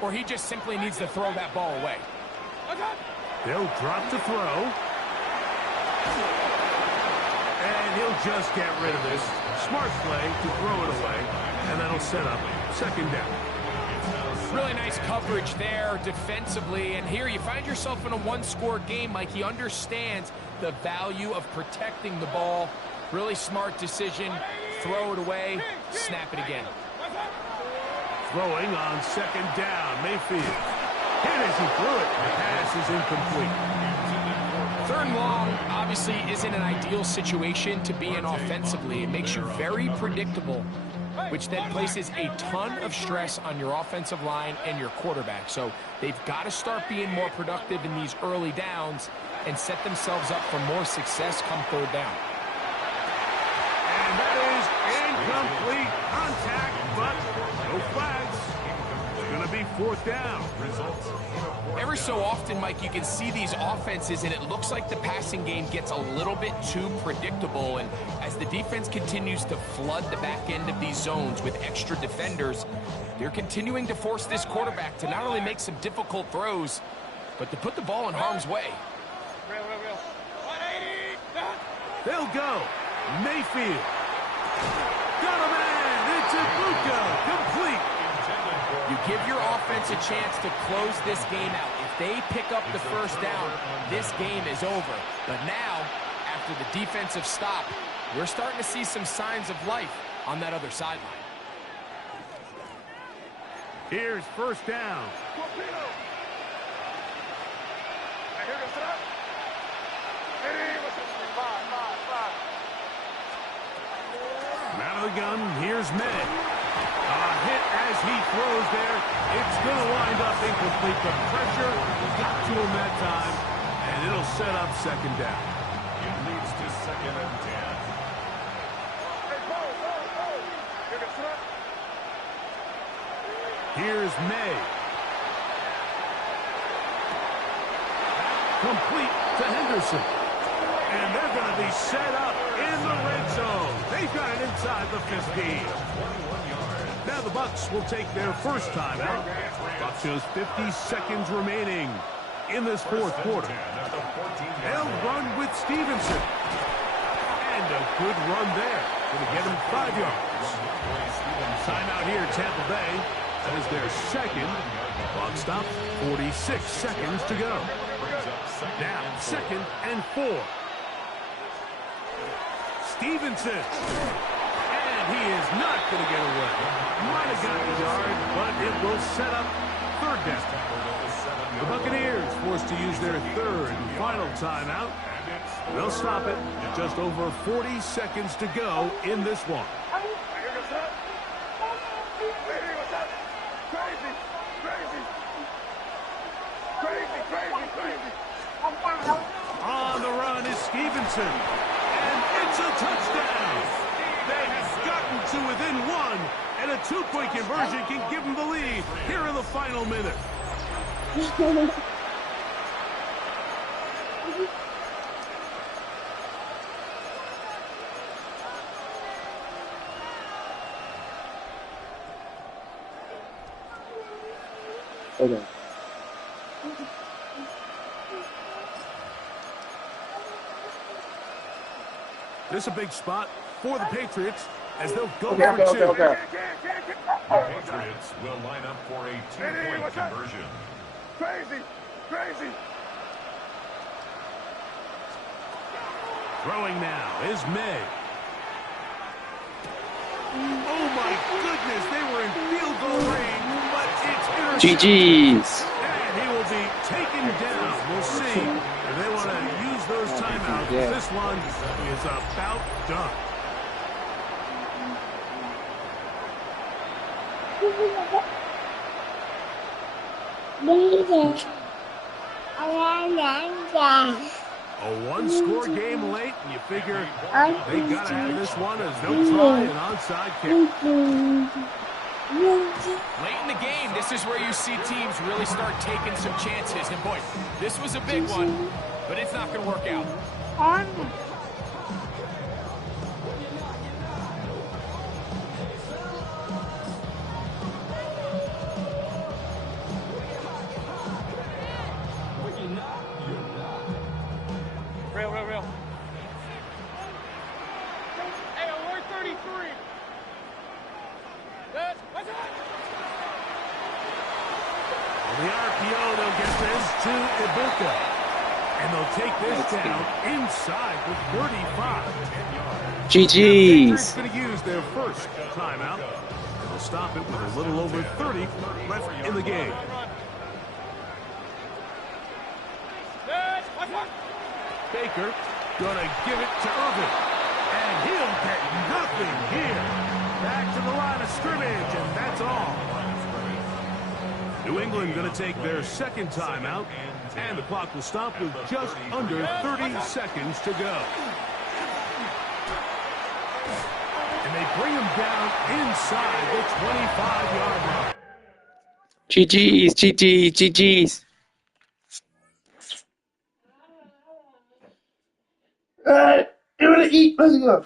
or he just simply needs to throw that ball away. They'll drop to throw. And he'll just get rid of this. Smart play to throw it away. And that'll set up 2nd down. Really nice coverage there defensively. And here you find yourself in a 1-score game, Mike. He understands the value of protecting the ball. Really smart decision. Throw it away. Snap it again. Throwing on 2nd down. Mayfield. And as he threw it, the pass is incomplete. 3rd and long obviously isn't an ideal situation to be in offensively. It makes you very predictable, which then places a ton of stress on your offensive line and your quarterback. So they've got to start being more productive in these early downs and set themselves up for more success come 3rd down. And that is incomplete contact, but no flags. It's going to be 4th down. Every so often, Mike, you can see these offenses, and it looks like the passing game gets a little bit too predictable. And as the defense continues to flood the back end of these zones with extra defenders, they're continuing to force this quarterback to not only make some difficult throws, but to put the ball in harm's way. They'll go. Mayfield. Got a man. It's It's Ibuka, complete. You give your offense a chance to close this game out. If they pick up the first down, this game is over. But now, after the defensive stop, we're starting to see some signs of life on that other sideline. Here's first down. Out of the gun, here's May. A hit as he throws there. It's going to wind up incomplete. The pressure got to him that time, and it'll set up second down. It leads to 2nd and 10. Here's May. Complete to Henderson. And they're going to be set up in the red zone. They've got it inside the 15. Now the Bucs will take their first timeout. Bucs shows 50 seconds remaining in this fourth quarter. They'll run with Stevenson. And a good run there. Going to get him 5 yards. Timeout here, Tampa Bay. That is their second. Clock stops, 46 seconds to go. Now, 2nd and 4. Stevenson. And he is not going to get away. Might have gotten a yard, but it will set up third down. The Buccaneers forced to use their third and final timeout. They'll stop it at just over 40 seconds to go in this one. On the run is Stevenson. And it's a touchdown. They have gotten to within one. And a 2-point conversion can give them the lead here in the final minute. Okay. This is a big spot for the Patriots as they'll go Okay. for two. The Patriots will line up for a 2-point conversion. Crazy! Throwing now is May. Oh my goodness, they were in field goal range, but it's intercepted. GG's. And he will be taken down. We'll see if they want to use those timeouts. Yeah. This one is about done. A one-score game late, and you figure they got to have this one as no try and onside kick. Late in the game, this is where you see teams really start taking some chances. And boy, this was a big one, but it's not going to work out. Real. Hey, alert 33. Good. What's up? On the RPO, they'll get this to Ibuka. And they'll take this down inside the 35. GG's. They're going to use their first timeout. And they'll stop it with a little over 30 left in the game. Good. What's up? Baker gonna give it to Irvin. And he'll get nothing here. Back to the line of scrimmage, and that's all. New England gonna take their second timeout, and the clock will stop with just under 30 seconds to go. And they bring him down inside the 25-yard line. GG's. Alright, you're gonna eat. Let's go.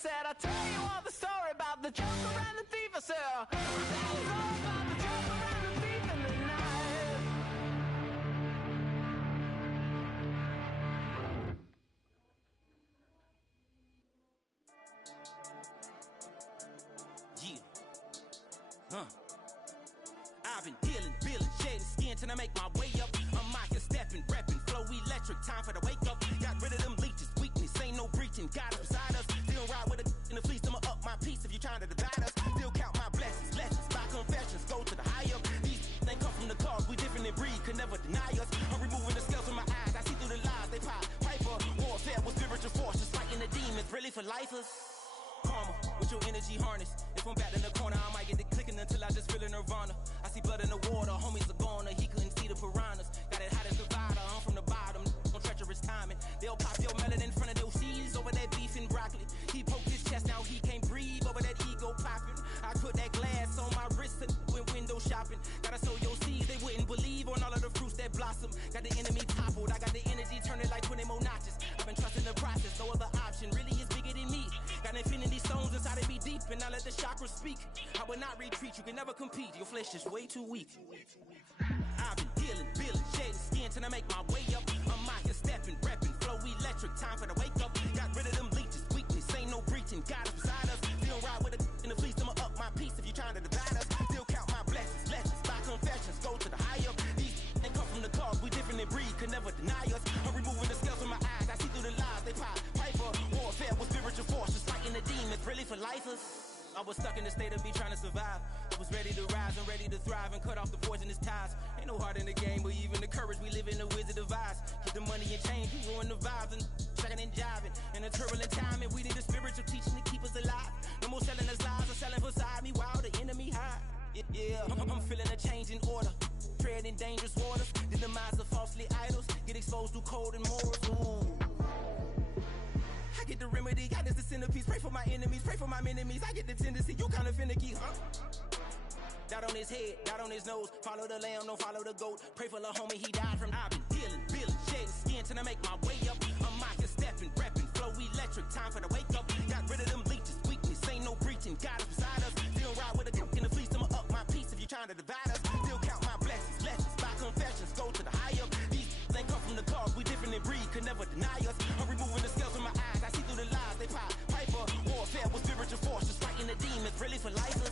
said I'll tell you all the story about the joker and the thief. I said I'll tell you all about the joker and the thief in the night. Yeah. I've been dealing, shedding skin till I make my way up. I'm mocking, stepping, repping, flow electric. Time for the wake up. Got rid of them leeches, weakness, ain't no breaching. God beside us, still ride with a in the fleece. I'ma up my piece if you trying to divide us. Still count my blessings, lessons, my confessions, go to the higher. These they come from the cause, we different in breed, could never deny us. I'm removing the scales from my eyes, I see through the lies. They pop, piper, warfare with spiritual forces, fighting the demons, really for lifers. Karma, with your energy harness. If I'm back in the corner, I might get it clicking until I just feel a nirvana. I see blood in the water, homies are goner. He couldn't see the piranhas. Got it hot as divider, I'm from the bottom. On treacherous timing. They'll pop your melon in front of those seeds over that beef and broccoli. He poked his chest, now he can't breathe over that ego popping. I put that glass on my wrist and went window shopping. Gotta sow your seeds, they wouldn't believe on all of the fruits that blossom. Got the enemy toppled, I got the energy turning like 20 more notches. I've been trusting the process, no other option really is bigger than me. Got infinity stones inside of me deep, and I let the chakras speak. I will not retreat, you can never compete. Your flesh is way too weak. I've been dealing, shedding skin till I make my way up. I'm mocking, stepping, repping, flow electric. Time for the wake up. Got rid of them leeches, weakness, ain't no breaching. God is beside us. Still ride with a in the fleece. I'ma up my piece if you trying to divide us. Still count my blessings, lessons, my confessions, go to the higher. These they come from the cause, we different in breed, could never deny us. I'm removing the scales from my eyes, I see through the lies. They pop, piper, warfare with spiritual forces, fighting the demons, really for lifers. I was stuck in the state of me trying to survive. I was ready to rise and ready to thrive and cut off the poisonous ties. Ain't no heart in the game, but even the courage we live in the wizard of Oz. Get the money and change, we ruin the vibes and tracking and jiving. In a turbulent time, and we need a spiritual teaching to keep us alive. No more selling us lies or selling beside me while the enemy hide. Yeah, I'm feeling a change in order. Treading dangerous waters. The demise of falsely idols. Get exposed through code and morals. Ooh. I get the remedy, God is the centerpiece. Pray for my enemies, pray for my enemies. I get the tendency, you kinda finicky, huh? Dot on his head, dot on his nose. Follow the lamb, don't follow the goat. Pray for the homie, he died from. I've been dealing, shedding skin till I make my way up. I'm mocking, stepping, repping, flow electric. Time for the wake up. Got rid of them leeches, weakness, ain't no breaching. God is beside us. Still ride with a cook in the fleece. I'ma up my piece if you trying to divide us. Still count my blessings, lessons, my confessions, go to the higher. These they come from the cause, we different in breed, could never deny us. I'm removing the scales from my eyes, I see through the lies. They pop, piper, warfare with spiritual forces, fighting the demons, really for lifers.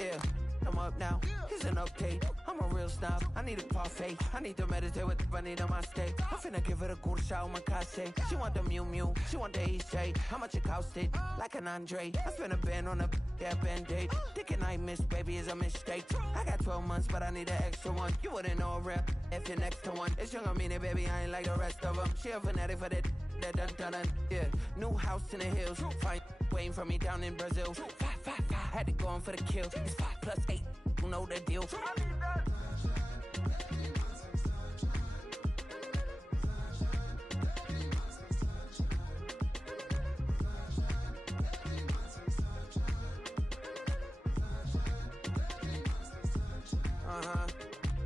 Yeah. I'm up now, here's an update. I'm a real snob, I need a parfait. I need to meditate with the bunny on my state. I'm finna give her a good shot on my casse. She want the Mew Mew, she want the H2H. How much it costed? Like an Andre. I spent a band on a that band-aid. Thinking I miss, baby, is a mistake. I got 12 months, but I need an extra one. You wouldn't know a rep if you're next to one. It's young, I mean it, baby, I ain't like the rest of them. She a fanatic for that dun. Yeah, new house in the hills. Fine, waiting for me down in Brazil. 5, had to go on for the kill. It's 5 + 8, you know the deal.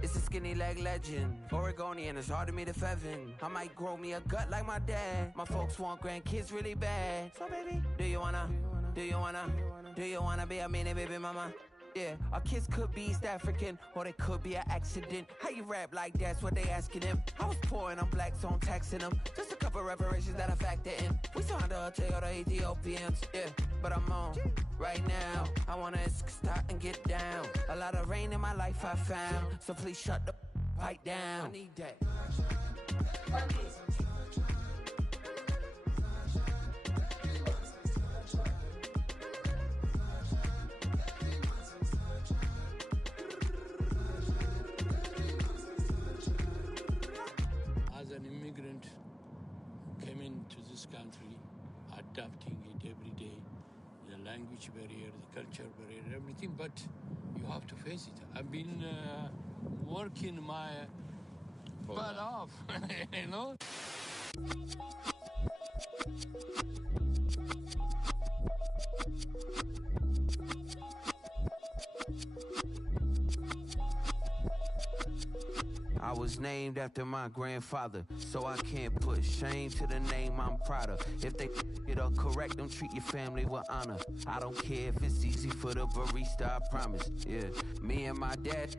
It's a skinny leg legend. Oregonian, it's hard to meet a Fevin. I might grow me a gut like my dad. My folks want grandkids really bad. So baby, do you wanna be a mini baby mama? Yeah, our kids could be East African, or they could be an accident. How you rap like that's what they asking him. I was poor and I'm black, so I'm taxing them. Just a couple reparations that I factor in. We saw the Toyota Ethiopians, yeah, but I'm on right now. I wanna stop and get down. A lot of rain in my life I found, so please shut the pipe down. I need that. As an immigrant, came into this country, adapting it every day, the language barrier, the culture barrier, everything, but you have to face it. I've been working my butt off, you know? I was named after my grandfather, so I can't put shame to the name I'm proud of. If they it up correct, don't treat your family with honor. I don't care if it's easy for the barista, I promise. Yeah, me and my dad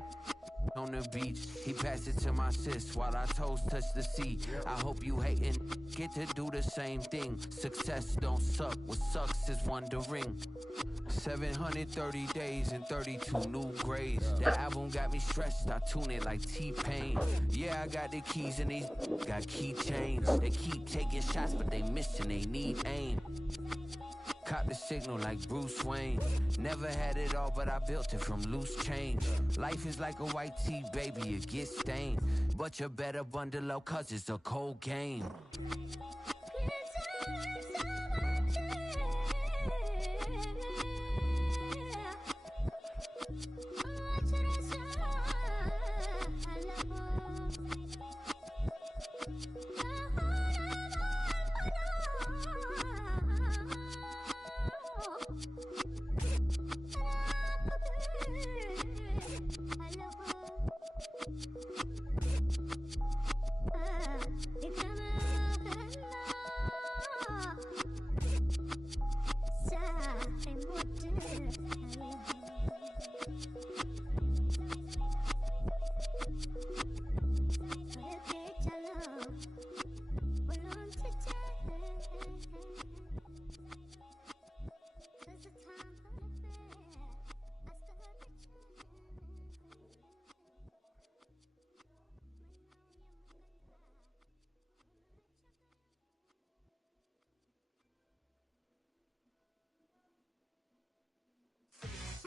on the beach, he passed it to my sis while our toes touch the sea. I hope you hatin' get to do the same thing. Success don't suck, what sucks is wondering. 730 days and 32 new grades. The album got me stressed, I tune it like T-Pain. Yeah, I got the keys and these got keychains. They keep taking shots, but they missing, they need aim. Caught the signal like Bruce Wayne. Never had it all, but I built it from loose change. Life is like a white tee, baby, it gets stained. But you better bundle up, cause it's a cold game.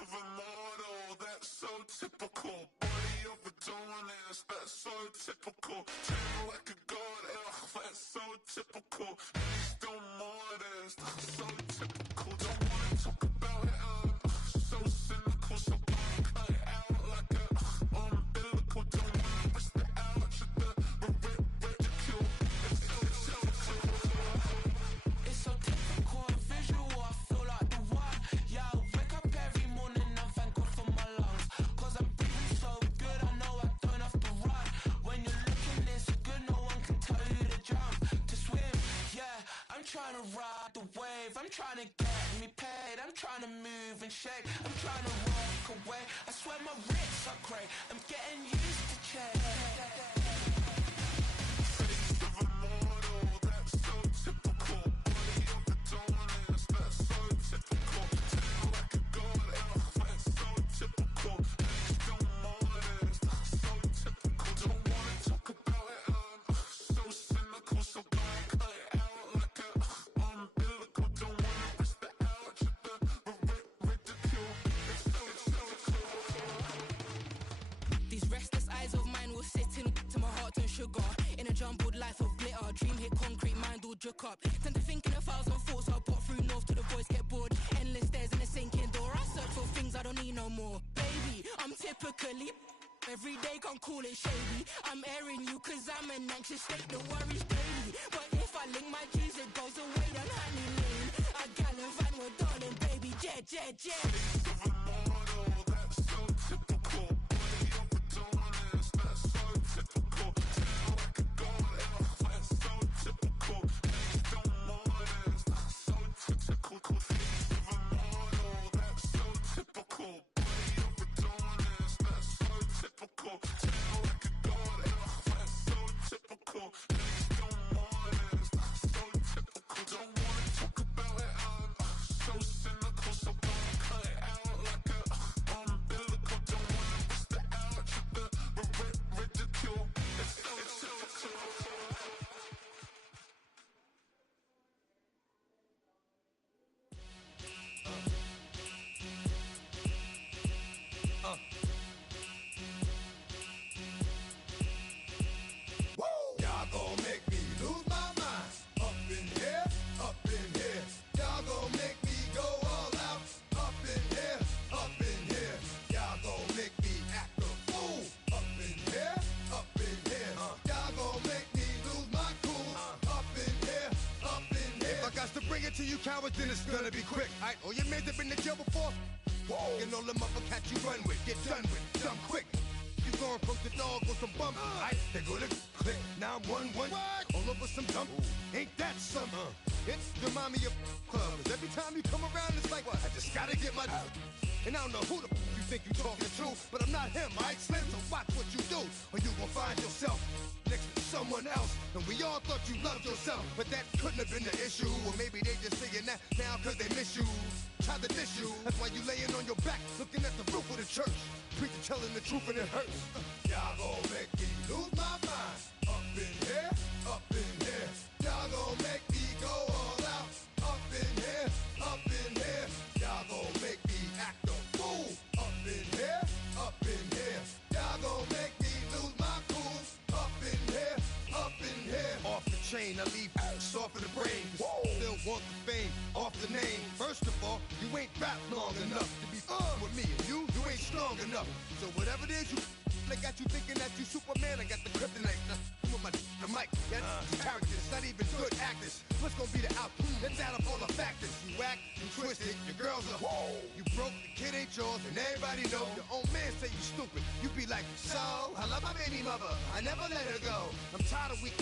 Of a model, that's so typical. Body of a donut, that's so typical. Tail like a god, ugh, that's so typical. Still modest, so typical. Don't wanna talk about it, so cynical. So cut it out like a umbilical. Don't wanna risk the ouch of the ridicule. It's so typical and visual, I feel like the one. Yeah, I wake up every morning and thank God for my lungs. Cause I'm breathing so good, I know I don't have to run. When you're looking this good, no one can tell you to jump, to swim. Yeah, I'm trying to ride the wave, I'm trying to get me paid, I'm trying to move and shake, I'm trying to walk away. I swear my wrists are great, I'm getting used to change. In a jumbled life of glitter, dream hit concrete, mind all jook up. Tend to think in 1,000 thoughts, I put through north to the voice, get bored. Endless stairs in a sinking door, I search for things I don't need no more. Baby, I'm typically every day, can't call it shady. I'm airing you cause I'm an anxious state, the worries daily. But if I link my G's, it goes away, then honey lean. I gallivant with darling, baby, jet, jet, jet. That's so typical. Body of a donut, that's so typical. Tail like a god, that's so typical. Still modest, that's so typical. Face of a model, that's so typical. Body of a donut, that's so typical. Tail like a god, that's so typical. Still modest, that's so typical. Don't wanna talk about it, I'm so cynical, so don't cut it out. hours, then it's gonna be quick. Alright, all your mans have been to jail before? Whoa. And all them other cats you run with, get done with, done quick. You gon' approach the dog with some bump. Alright, they go to click. Now I'm 1-1. All over some dump. Ain't that something? It remind me of clubs. Every time you come around, it's like, I just gotta get my. And I don't know who the you think you talking to, but I'm not him, alright, Slim? So watch what you do, or you gon' find yourself next to someone else. And we all thought you loved yourself, but that couldn't have been the issue. Or maybe they just saying that now cause they miss you. Tried to diss you, that's why you laying on your back, looking at the roof of the church. Preacher telling the truth and it hurts. Y'all gon' make me lose my mind. Up in here, up in here. Y'all gon' make me go all out. Up in here, up in here. Y'all gon' make me act a fool. Up in here, up in here. Y'all gon' make me lose my cool. Up in here, up in here. Off the chain, I leave soft in the brain. Still want the fame, off the name. First of all, you ain't rap long enough to be with me. And you ain't strong enough. So whatever it is you I got you thinking that you Superman, I got the kryptonite. Come with the mic, that's characters, not even good actors. What's gonna be the outcome? Let's add up all the factors. You act, you twisted, your girls are you broke, the kid ain't yours, and everybody know. Your own man say you stupid. You be like, so, I love my baby mother, I never let her go. I'm tired of weak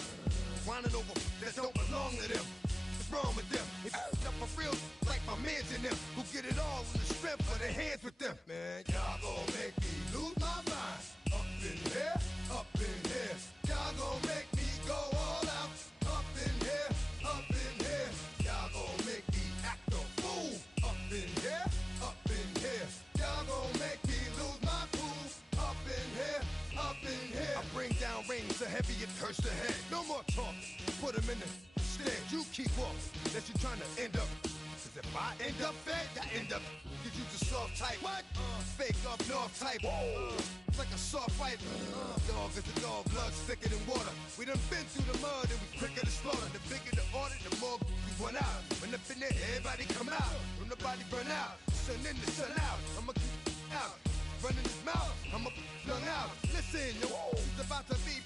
whining over that don't belong to them. What's wrong with them? If up for real, like my mans in them, who get it all in the strength of their hands with them. Man, y'all gon' make me lose my mind. Up in here, up in here. Y'all gon' make me go all out. Up in here, up in here. Y'all gon' make me act a fool. Up in here, up in here. Y'all gon' make me lose my cool. Up in here, up in here. I bring down rain so heavy it hurts the head. No more talking, put them in the stand. You keep walking, that you trying to end up. Cause if I end up fed, I end up. Cause you just soft type. What? Fake up north type. It's like a soft fight. Dog is a dog, blood thicker than water. We done been through the mud and we quicker to slaughter. The bigger the order, the more we run out. When up in there, everybody come out. When the body burn out, sun in the sun out. I'ma keep out. Running his mouth, I'ma flung out. Listen, yo, it's about to be.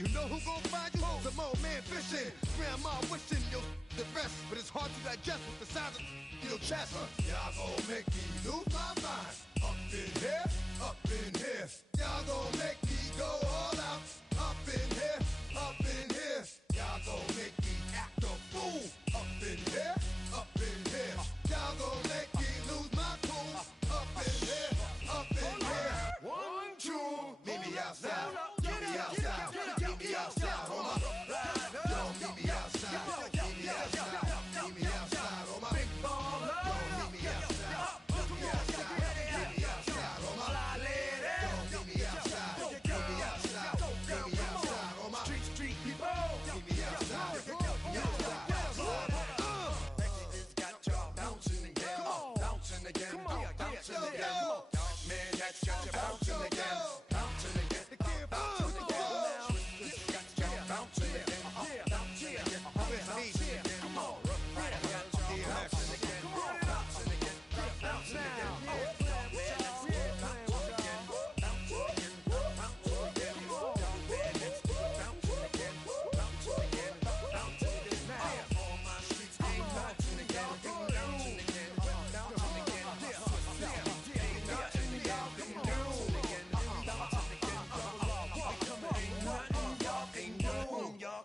You know who gon' find you? Some old man fishing. Grandma wishing you'll the best. But it's hard to digest with the sound of your chest. Y'all gon' make me lose my mind. Up in here, up in here. Y'all gon' make me go all out. Up in here, up in here. Y'all gon' make me act a fool. Up in here, up in here. Y'all gon' make me lose my cool. Up in here, up in here. 1, 2, meet me outside. Meet me outside. Meet me outside, on my yo, meet me outside. Meet me outside. Meet me outside, on my big baller. Yo, meet me outside. Meet me outside. Meet me outside, on my yo, meet me outside. Meet me outside. Meet me outside, on my street people. Meet me outside. Meet me outside. It's got y'all bouncing again, bouncing again, bouncing again. Man, that's got you bouncing again, bouncing again, bouncing again.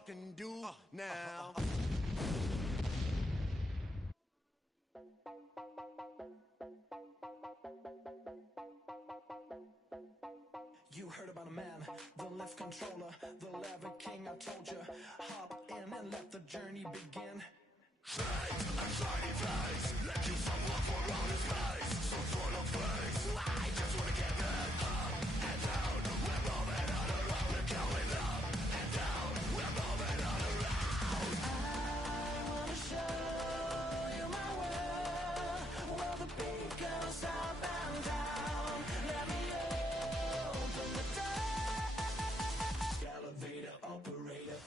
Can do now. You heard about a man, the lift controller, the lever king. I told you, hop in and let the journey begin. Anxiety flies, you suffer for all his lies. So full of praise, I just wanna get that up and down. We're moving all around, we're going up and down. We're moving all around. I wanna show you my world, where the beat goes up and down. Let me open the door. Elevator operator.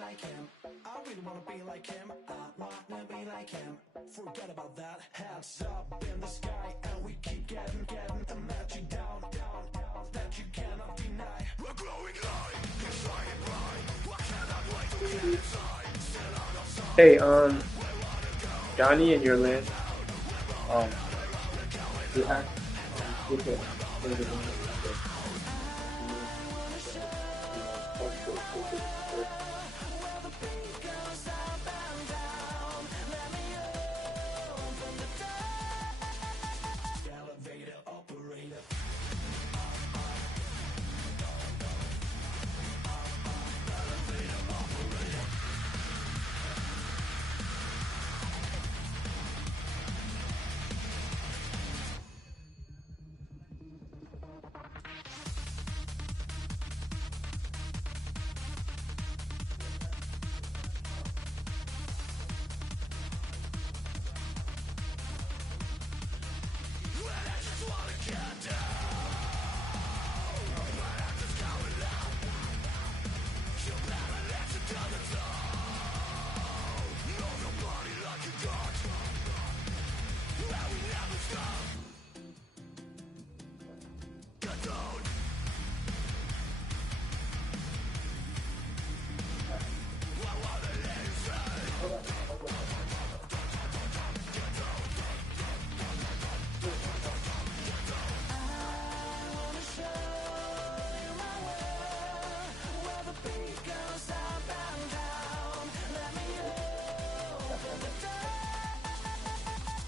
Like him. I really wanna be like him. I wanna be I can. Forget about that. Hands up in the sky, and we keep getting and let you down, that you cannot deny. We're growing light, you're shining bright. I cannot wait to get inside. Still out of sight. Hey, Johnny and your land, you have, look at,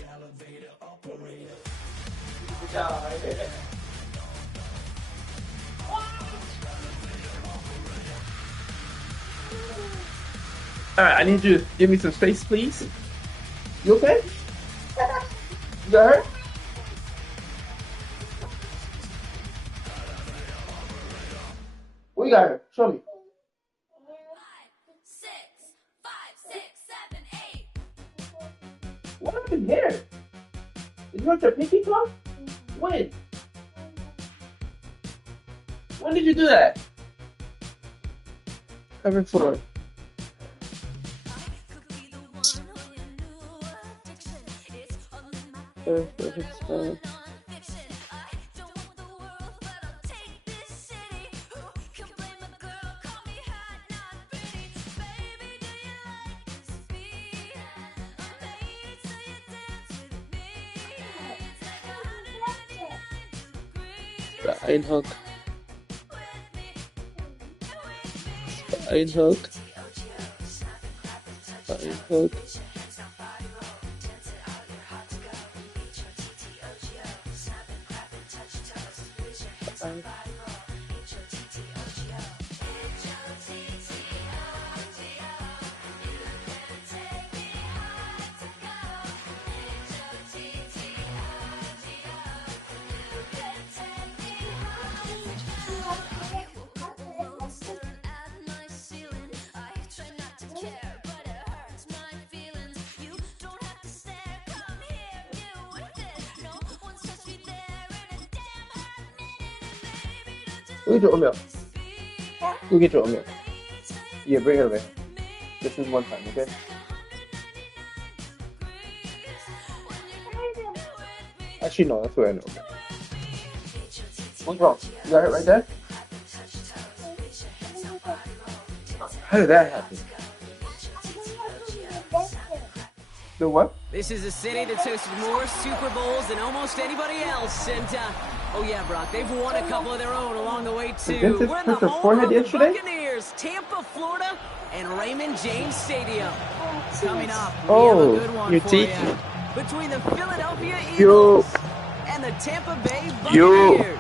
Elevator operator. Alright, I need you to give me some space, please. You okay? You got hurt? What you got hurt? Show me. 5, 6, 5, 6, 7, 8. What happened here? Did you hurt your pinky toe? When? When did you do that? Cover floor. Einhook. Einhook. Einhook. Go get your oatmeal. Go get your oatmeal. Yeah, bring it over. This is one time, okay? Actually, no, that's what I know. What's wrong? You got it right there? How did that happen? The what? This is a city that's hosted more Super Bowls than almost anybody else, and oh yeah, Brock, they've won a couple of their own along the way too. We're in the home of the Buccaneers, Tampa, Florida, and Raymond James Stadium. Coming up, we have a good one for you. Between the Philadelphia Eagles and the Tampa Bay Buccaneers.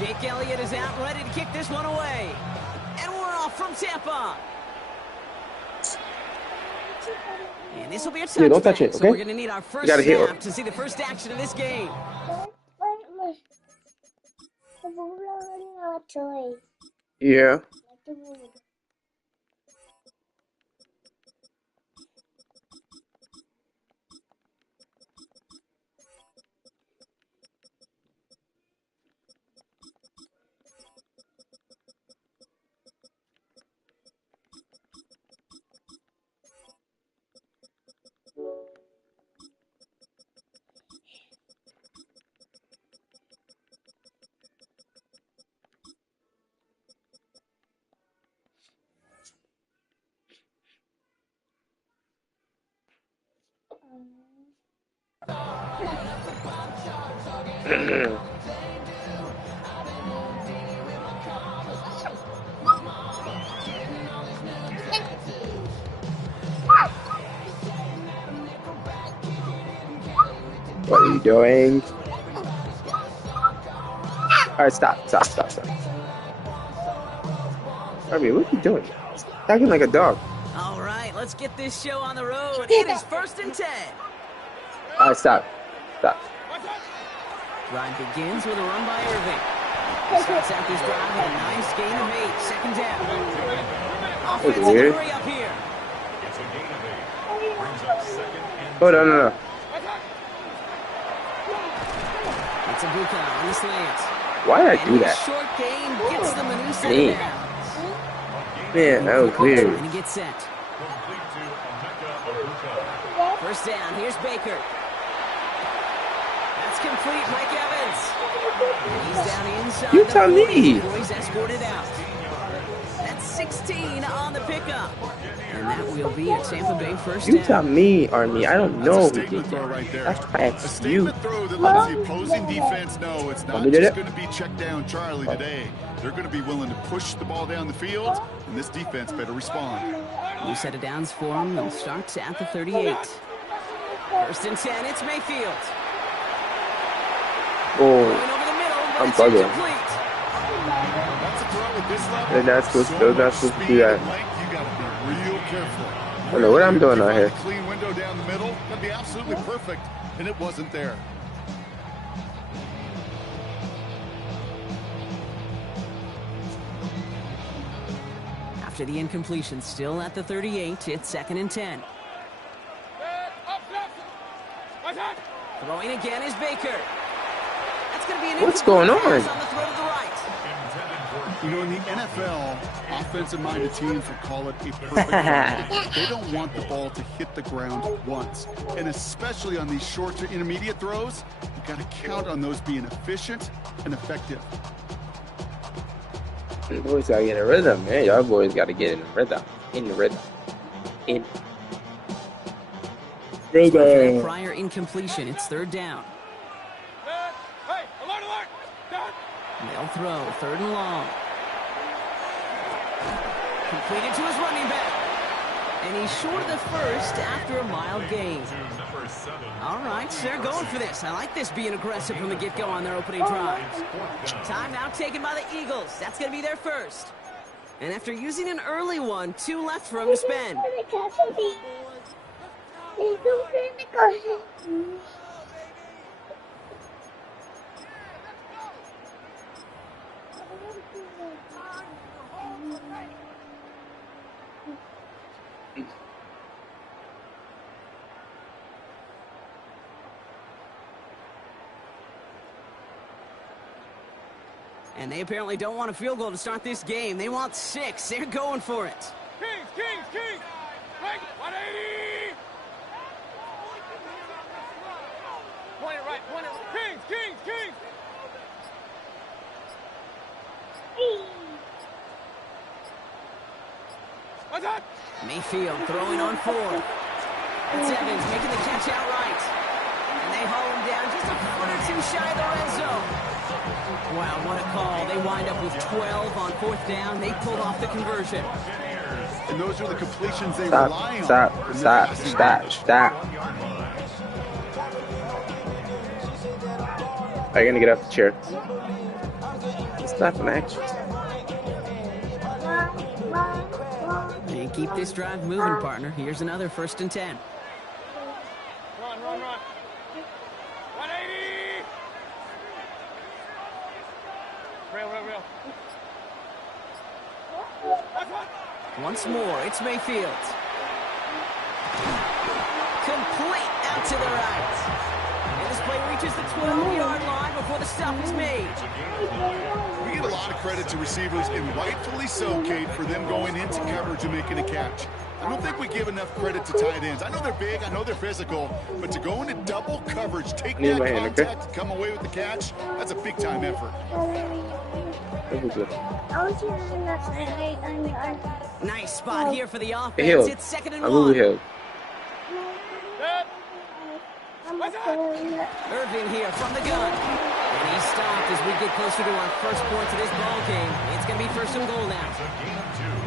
Jake Elliott is out, ready to kick this one away. And we're off from Tampa. And this will be a touchback, don't touch it, okay? So we're going to need our first snap to see the first action of this game. Yeah. What are you doing? Alright, stop. Harvey, what are you doing? Acting like a dog. All right, let's get this show on the road. It is 1st and 10. Alright, stop. Drive begins with a run by Irving. He starts out this drive with a nice gain of 8. Second down. Offensive weird. hurry up here. Hold on, no. It's a Buka on the slant. Why did I do that? Short gain gets them a new set Me. of downs. Man, that was weird. And he gets set. First down, here's Baker. That's complete, Mike Evans. He's down inside. You tell me. Boys escorted out. That's 16 on the pickup. And that will be a Tampa Bay first You down. tell me, Army. I don't know who did Throw right there. that. That's why I A asked you. statement throw that lets the opposing defense know it's not Army did just it? going to be check down Charlie today. They're going to be willing to push the ball down the field, and this defense better respond. New set of downs for him. They'll start at the 38. First and 10, it's Mayfield. Oh, Going over the middle, but I'm it's bugging. incomplete. That's a throw at this level. They're not supposed to do that. You got to be real careful. I don't know what I'm doing out here. Clean window down the middle. That'd be absolutely perfect, and it wasn't there. After the incompletion, still at the 38, it's 2nd and 10. Throwing again is Baker. That's going to be an What's going on? pass on the throw to the right. You know, in the NFL, offensive-minded teams will call it a perfect throw. They don't want the ball to hit the ground once. And especially on these short to intermediate throws, you've got to count on those being efficient and effective. You boys gotta get in a rhythm, man. Y'all boys gotta get in a rhythm. In the rhythm. In After that rhythm. prior incompletion, it's 3rd down. Hey, alert, alert! Down! They'll throw, 3rd and long. Completed to his running back. And he's short of the first after a mild gain. All right, so they're going for this. I like this being aggressive from the get-go on their opening drive. Time now taken by the Eagles. That's going to be their first. And after using an early one, 2 left for him to spend. And they apparently don't want a field goal to start this game. They want 6. They're going for it. Kings, Kings, Kings! Right, 180! Point it right, point it. Kings, Kings, Kings! What's up? Mayfield throwing on 4. It's Evans making the catch outright. And they haul him down just a foot or 2 shy of the red zone. Wow, what a call. They wind up with 12 on 4th down. They pulled off the conversion. And those are the completions they Stop, rely on. stop, in their stop, passing stop, game. stop. Are you gonna get off the chair? It's not an action. And keep this drive moving, partner. Here's another 1st and 10. Run, run, run. 180! Real, real, real. Once more, it's Mayfield. Complete out to the right. And this play reaches the 12-yard line before the stop is made. We give a lot of credit to receivers, and rightfully so, Kate, for them going into coverage and making a catch. I don't think we give enough credit to tight ends. I know they're big, I know they're physical, but to go into double coverage, take Need that my hand, okay? contact, come away with the catch, that's a big-time effort. Nice spot here for the offense. Hill. It's 2nd and I'm over 1. here. Irving here from the gun. And he's stopped as we get closer to our first points of this ball game. It's going to be first and goal now.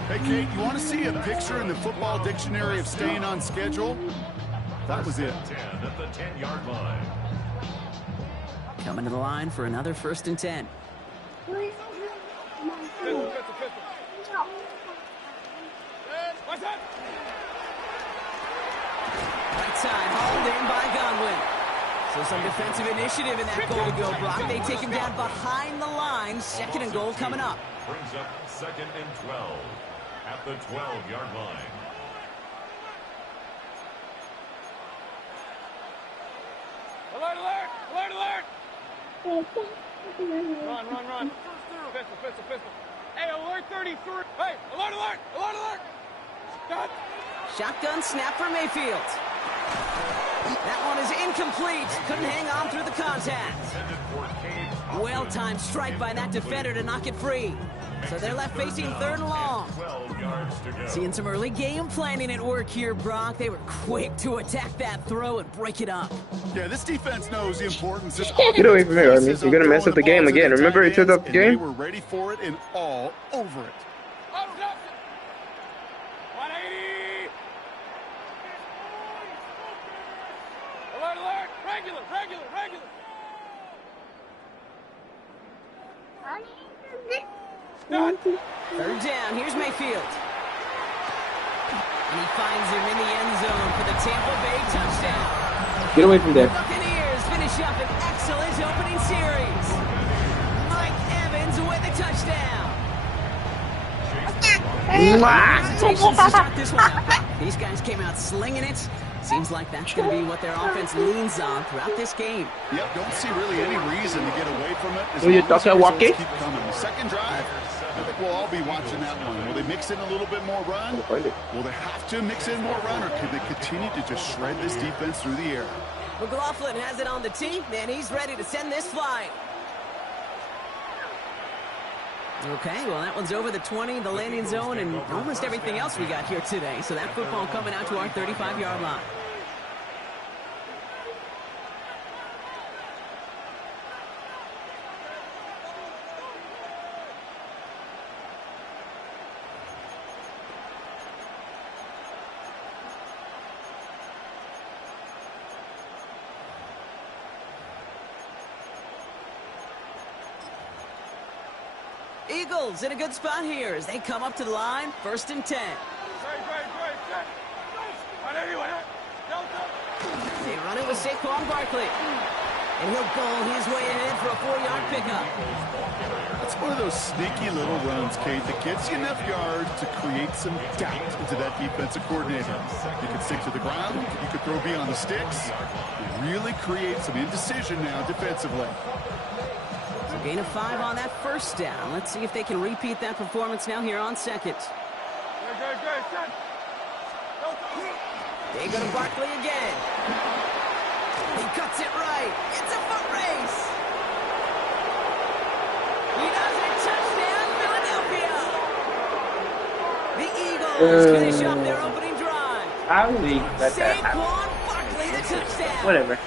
Hey, Kate, you want to see a picture in the football dictionary of staying on schedule? That was it. 10 at the 10-yard line. Coming to the line for another first and 10. What's that? Right side, hauled in by Godwin. So some defensive initiative in that goal to go, Brock. They take him down behind the line. Second and goal coming up. Brings up second and 12 at the 12-yard line. Alert, alert! Alert, alert! Run. Pistol. Hey, alert 33. Hey, alert, alert! Alert, alert! God. Shotgun snap for Mayfield. That one is incomplete. Couldn't hang on through the contact. Well-timed strike by that defender to knock it free. So they're left facing third and long. Seeing some early game planning at work here, Brock. They were quick to attack that throw and break it up. Yeah, this defense knows the importance. Get away from here, Army. You're going to mess up the game again. Remember it took up the game? They were ready for it and all over it. 180! Alert, alert! Regular! Third down. Here's Mayfield. And he finds him in the end zone for the Tampa Bay touchdown. Get away from there. Buccaneers finish up an excellent opening series. Mike Evans with a touchdown. This one out. These guys came out slinging it. Seems like that's going to be what their offense leans on throughout this game. Yep, don't see really any reason to get away from it. Will you talk about walking? Keep coming. The second drive, I think we'll all be watching that one. Will they mix in a little bit more run? Will they have to mix in more run, or could they continue to just shred this defense through the air? McLaughlin has it on the tee, and he's ready to send this flying. Okay, well, that one's over the 20, the landing zone, and almost everything else we got here today. So that football coming out to our 35-yard line. Eagles in a good spot here as they come up to the line, first and 10. They run it with Saquon Barkley. And he'll goal his way ahead for a 4-yard pickup. That's one of those sneaky little runs, Kate, that gets you enough yards to create some doubt into that defensive coordinator. You can stick to the ground, you can throw beyond the sticks. It really creates some indecision now defensively. Gain of 5 on that first down. Let's see if they can repeat that performance now here on second. They go to Barkley again. He cuts it right. It's a foot race. He does it. Touchdown, Philadelphia. The Eagles finish up their opening drive. I believe that Saquon Barkley, the touchdown. Whatever.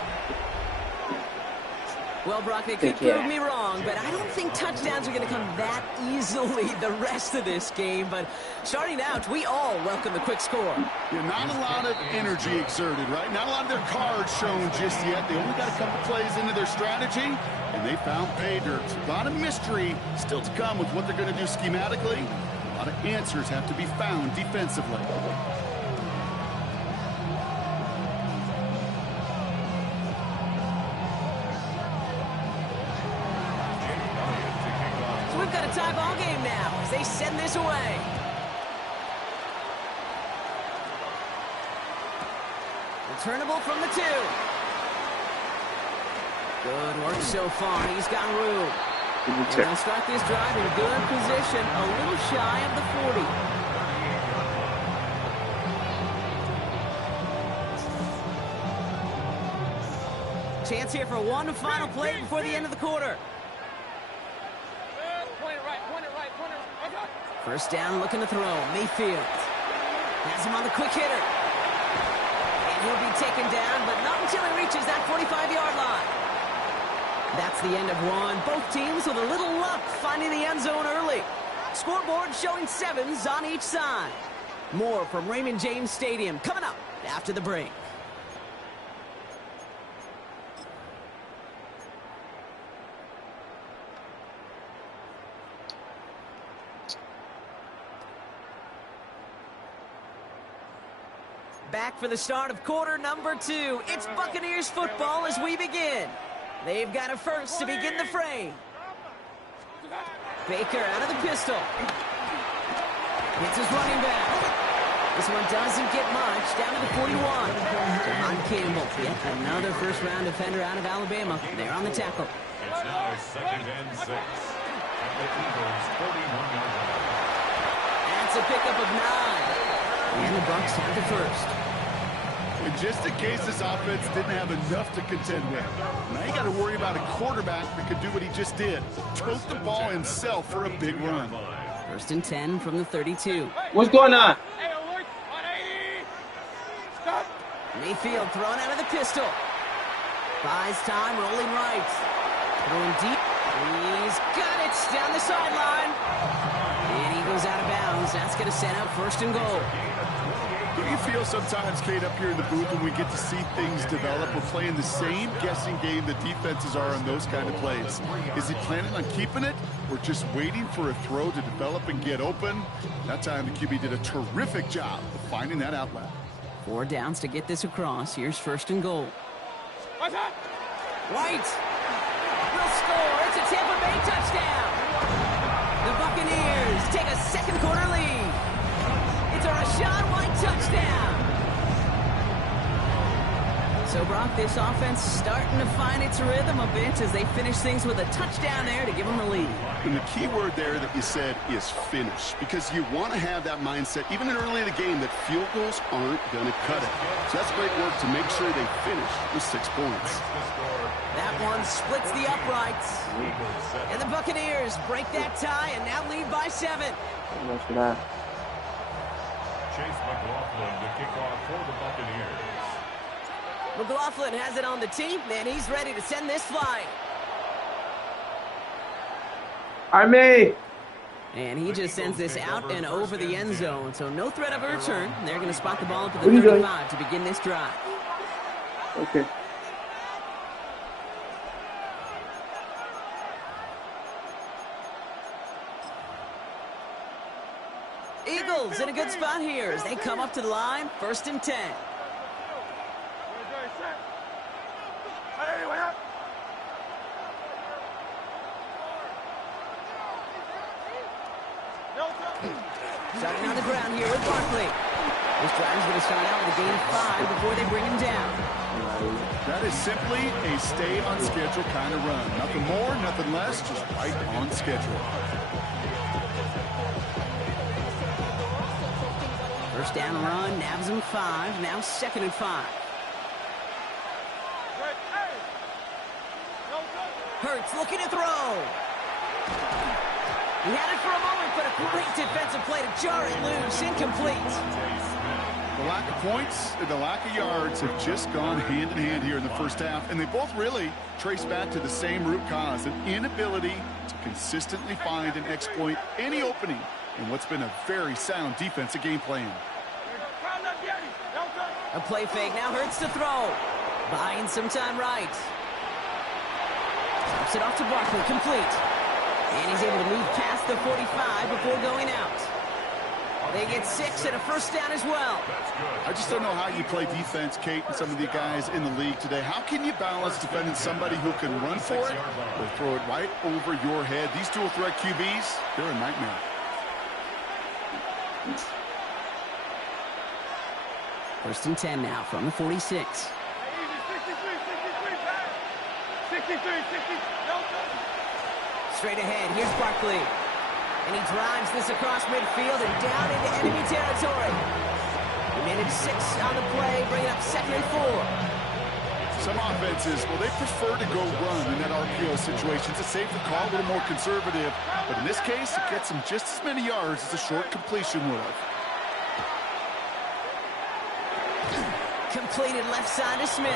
Well, Brock, they could prove me wrong, but I don't think touchdowns are going to come that easily the rest of this game. But starting out, we all welcome the quick score. Yeah, not a lot of energy exerted, right? Not a lot of their cards shown just yet. They only got a couple plays into their strategy, and they found pay dirt. A lot of mystery still to come with what they're going to do schematically. A lot of answers have to be found defensively. We've got a tie ball game now as they send this away. Returnable from the 2. Good work so far. He's got room. And they'll start this drive in good position, a little shy of the 40. Chance here for one final play before the end of the quarter. First down, looking to throw. Mayfield has him on the quick hitter. And he'll be taken down, but not until he reaches that 45-yard line. That's the end of one. Both teams with a little luck finding the end zone early. Scoreboard showing 7s on each side. More from Raymond James Stadium coming up after the break. Back for the start of quarter number 2. It's Buccaneers football as we begin. They've got a first to begin the frame. Baker out of the pistol. Hits his running back. This one doesn't get much. Down to the 41. Devon Campbell, yet another first-round defender out of Alabama. They're on the tackle. It's now 2nd and 6. At the Eagles' 41-yard line. That's a pickup of 9. And the Bucs have the first. And just in case this offense didn't have enough to contend with, now you got to worry about a quarterback that could do what he just did. Tote the ball himself for a big run. 1st and 10 from the 32. What's going on? Hey, alert! 180! Stop! Mayfield thrown out of the pistol. Buys time, rolling right. Throwing deep. He's got it down the sideline. And he goes out of bounds. That's going to set up 1st and goal. Do you feel sometimes, Kate, up here in the booth when we get to see things develop, we're playing the same guessing game that defenses are on those kind of plays? Is he planning on keeping it or just waiting for a throw to develop and get open? That time the QB did a terrific job of finding that outlet. 4 downs to get this across. Here's 1st and goal. What's that? White will score. It's a Tampa Bay touchdown. The Buccaneers take a second quarter lead. It's a Rachaad White touchdown. So, Brock, this offense starting to find its rhythm a bit as they finish things with a touchdown there to give them the lead. And the key word there that you said is finish, because you want to have that mindset, even in early in the game, that field goals aren't going to cut it. So that's great work to make sure they finish with 6 points. That one splits the uprights. And the Buccaneers break that tie and now lead by 7. Chase McLaughlin to kick off for the Buccaneers. McLaughlin has it on the tee, and he's ready to send this flying. Army! And he just sends this out and over the end zone, so no threat of a return. They're going to spot the ball up at the 35 to begin this drive. Okay. Eagles in a good spot here as they come up to the line, 1st and 10. Starting on the ground here with Barkley. This drive is going to start out with a gain of 5 before they bring him down. That is simply a stay on schedule kind of run. Nothing more, nothing less, just right on schedule. 1st down run, nabs him 5, now 2nd and 5. Hurts looking to throw. He had it for a moment, but a great defensive play to jar it loose, incomplete. The lack of points and the lack of yards have just gone hand in hand here in the 1st half, and they both really trace back to the same root cause, an inability to consistently find and exploit any opening in what's been a very sound defensive game plan. A play fake, now Hurts to throw. Buying some time right. Drops it off to Barkley, complete. And he's able to move past the 45 before going out. They get 6 and a 1st down as well. I just don't know how you play defense, Kate, and some of the guys in the league today. How can you balance defending somebody who can run for it or throw it right over your head? These dual threat QBs, they're a nightmare. First and 10 now from the 46. 63. Straight ahead, here's Barkley. And he drives this across midfield and down into enemy territory. He managed 6 on the play, bringing up 2nd and 4. Some offenses, well, they prefer to go run in that RPO situation. It's a safer call, a little more conservative. But in this case, it gets him just as many yards as a short completion would have. completed left side to Smith.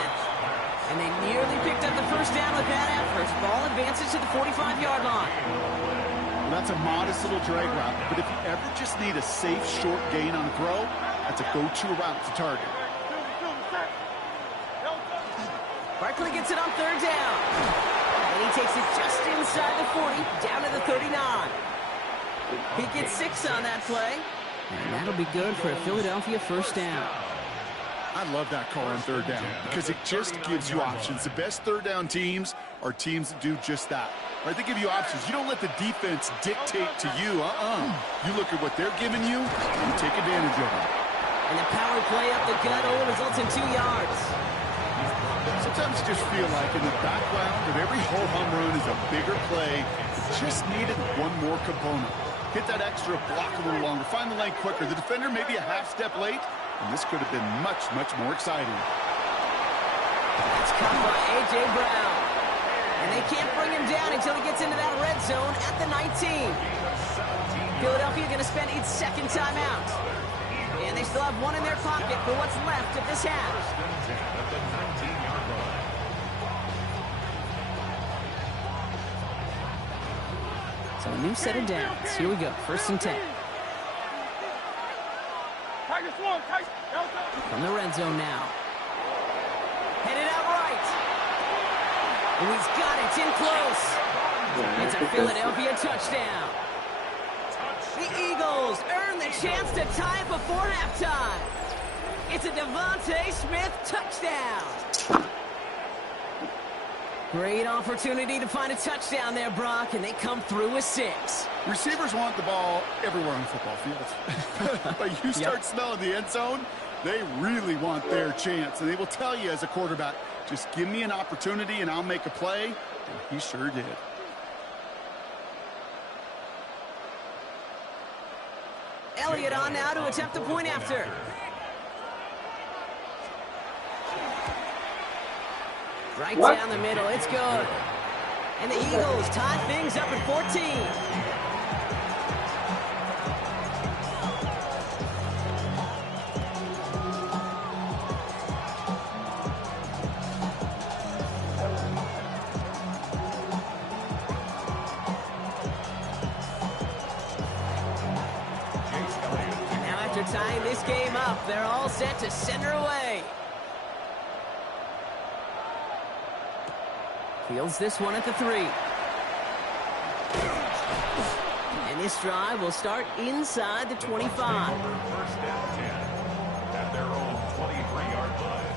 And they nearly picked up the first down with that effort. Ball advances to the 45-yard line. Well, that's a modest little drag route, but if you ever just need a safe, short gain on a throw, that's a go-to route to target. Barkley gets it on third down. And he takes it just inside the 40, down to the 39. He gets 6 on that play. And that'll be good for a Philadelphia first down. I love that call on third down because it just gives you options. The best third down teams are teams that do just that. Right? They give you options. You don't let the defense dictate to you. You look at what they're giving you and you take advantage of it. And the power play up the gut only results in 2 yards. Sometimes you just feel like in the background of every ho-hum run is a bigger play. It just needed one more component. Hit that extra block a little longer. Find the lane quicker. The defender maybe a half step late. And this could have been much, much more exciting. That's caught by A.J. Brown. And they can't bring him down until he gets into that red zone at the 19. Philadelphia going to spend its second timeout. And they still have one in their pocket for what's left of this half. So a new set of downs. Here we go. First and 10. From the red zone now. Headed out right. And he's got it. It's in close. It's a Philadelphia touchdown. The Eagles earn the chance to tie it before halftime. It's a Devontae Smith touchdown. Great opportunity to find a touchdown there, Brock, and they come through with 6. Receivers want the ball everywhere on the football field. But you start smelling the end zone, they really want their chance. And they will tell you as a quarterback, just give me an opportunity and I'll make a play. And he sure did. Elliott on now to attempt the point after. Right down the middle, it's good. And the Eagles tie things up at 14. Now after tying this game up, they're all set to center away. Fields this one at the 3. And this drive will start inside the 25. First down 10 at their own 23-yard line.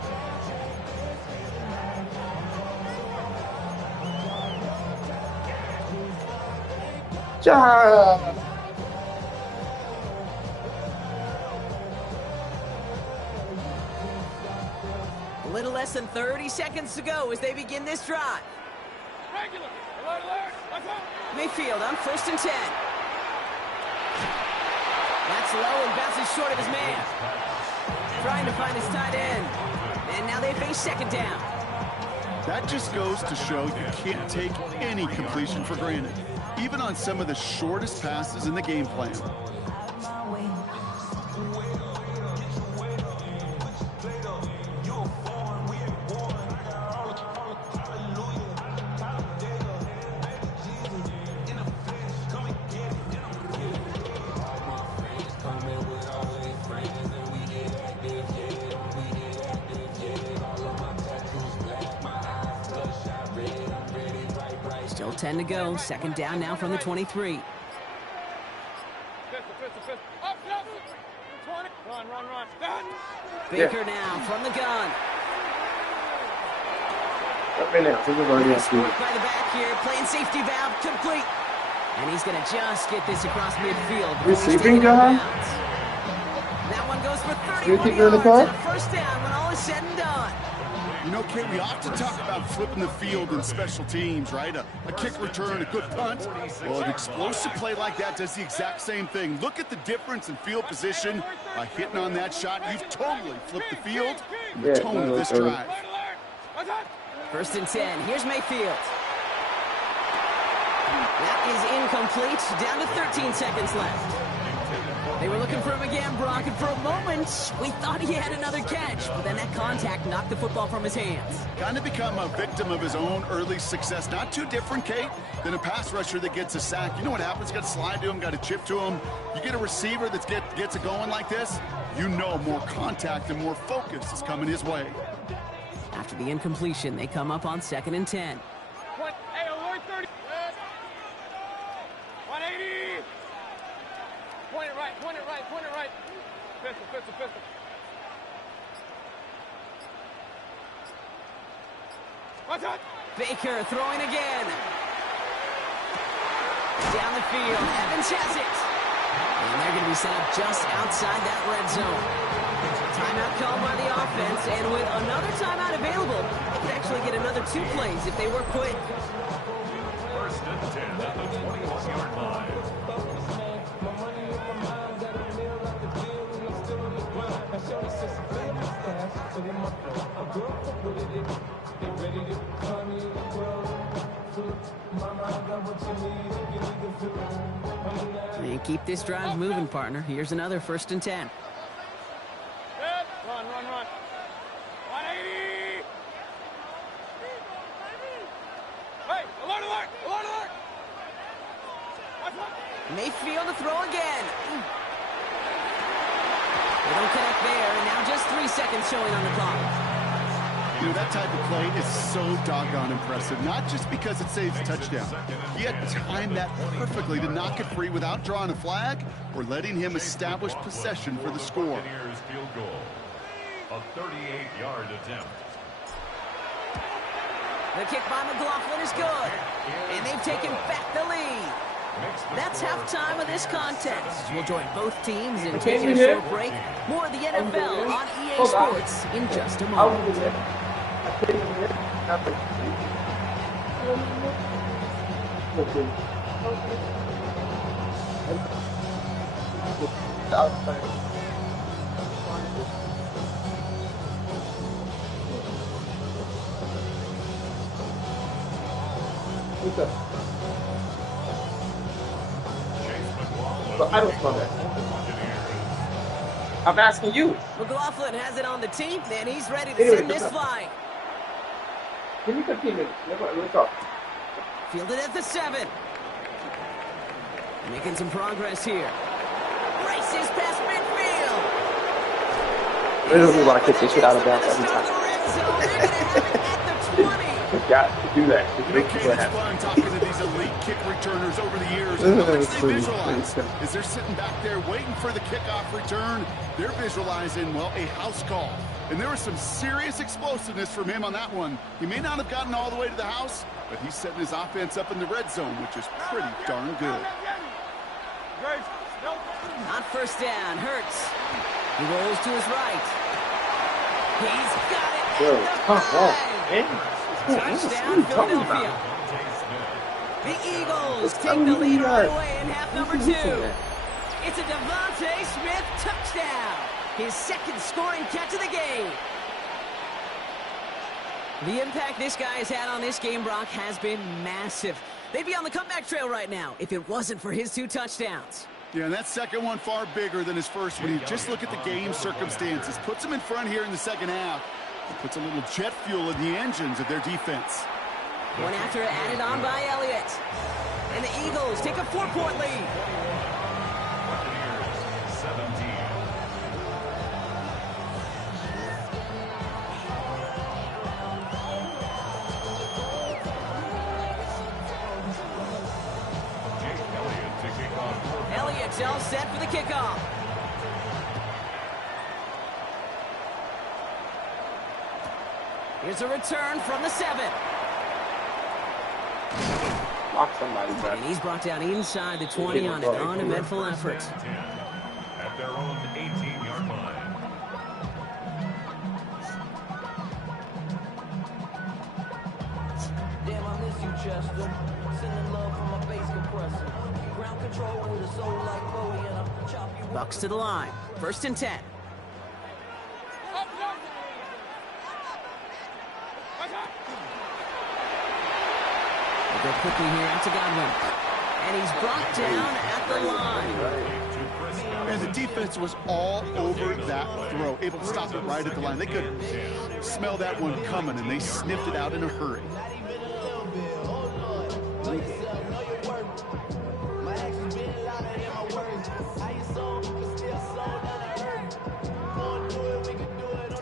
A little less than 30 seconds to go as they begin this drive. Regular. Alert, alert. Let's go. Mayfield on first and 10. That's low and bounces short of his man. Trying to find his tight end. And now they face second down. That just goes to show you can't take any completion for granted, even on some of the shortest passes in the game plan. Still 10 to go. Second down now from the 23. Run. Baker now from the gun. Right now, Sport by the back here, playing safety valve complete. And he's going to just get this across midfield. You sleeping, John? That one goes for 31 You think you're in the yards car? and a first down when all is said and done. You know, Kate, we often talk about flipping the field in special teams, right? A kick return, a good punt. Well, an explosive play like that does the exact same thing. Look at the difference in field position by hitting on that shot. You've totally flipped the field and the tone of this drive. First and 10. Here's Mayfield. That is incomplete. Down to 13 seconds left. They were looking for him again, Brock, and for a moment, we thought he had another catch, but then that contact knocked the football from his hands. Kind of become a victim of his own early success. Not too different, Kate, than a pass rusher that gets a sack. You know what happens? Got to slide to him, got to chip to him. You get a receiver that gets it going like this, you know more contact and more focus is coming his way. After the incompletion, they come up on 2nd and 10. Hey, alert 30. 180. Point it right, point it right, point it right. Pistol, pistol, pistol. Watch out. Baker throwing again. Down the field, Evans has it. And they're going to be set up just outside that red zone. Timeout called by the offense, and with another timeout available, they could actually get another 2 plays if they work quick. 1st and 10 at the 21-yard line. And keep this drive moving, partner. Here's another 1st and 10. Run, run, run. 180. Hey, alert, alert, alert, alert. Watch out. Mayfield to throw again. They don't connect there, and now just 3 seconds showing on the clock. You know, that type of play is so doggone impressive, not just because it saves a touchdown. He had timed that perfectly to knock it free without drawing a flag or letting him establish possession for the score. Buccaneers field goal. A 38-yard attempt. The kick by McLaughlin is good, and they've taken back the lead. That's halftime of this contest. We'll join both teams in taking a short break. More of the NFL on EA Sports in just a moment. But I don't smell that. I'm asking you. McLaughlin has it on the tee, and he's ready to send this flying. Give me 15 minutes. Let's go. Fielded at the 7. Making some progress here. Races past midfield. Literally want to kick this shit out of bounds every time. Got to do that. It's fun talking to these elite kick returners over the years. What they visualize is they're sitting back there waiting for the kickoff return. They're visualizing, well, a house call. And there was some serious explosiveness from him on that one. He may not have gotten all the way to the house, but he's setting his offense up in the red zone, which is pretty darn good. On 1st down, Hurts. He rolls to his right. He's got it. Touchdown, Philadelphia. The Eagles take the lead right away in half number 2. It's a Devontae Smith touchdown. His 2nd scoring catch of the game. The impact this guy has had on this game, Brock, has been massive. They'd be on the comeback trail right now if it wasn't for his 2 touchdowns. Yeah, and that second one far bigger than his first one. You just look at the game circumstances. Puts him in front here in the second half. It puts a little jet fuel in the engines of their defense. One after added on by Elliott. And the Eagles take a 4-point lead. Buccaneers 17. Elliott's all set for the kickoff. Here's a return from the 7. Lock somebody back. And he's brought down inside the 20 on an uneventful effort. At their own 18-yard line. Damn, I miss you, Chester. Sending love from my bass compressor. Ground control with a soul like Bowie, and I'll chop you. Bucks to the line. 1st and 10. Go quickly here out to Godwin. And he's brought down at the line. And the defense was all over that throw, able to stop it right at the line. They could smell that one coming, and they sniffed it out in a hurry.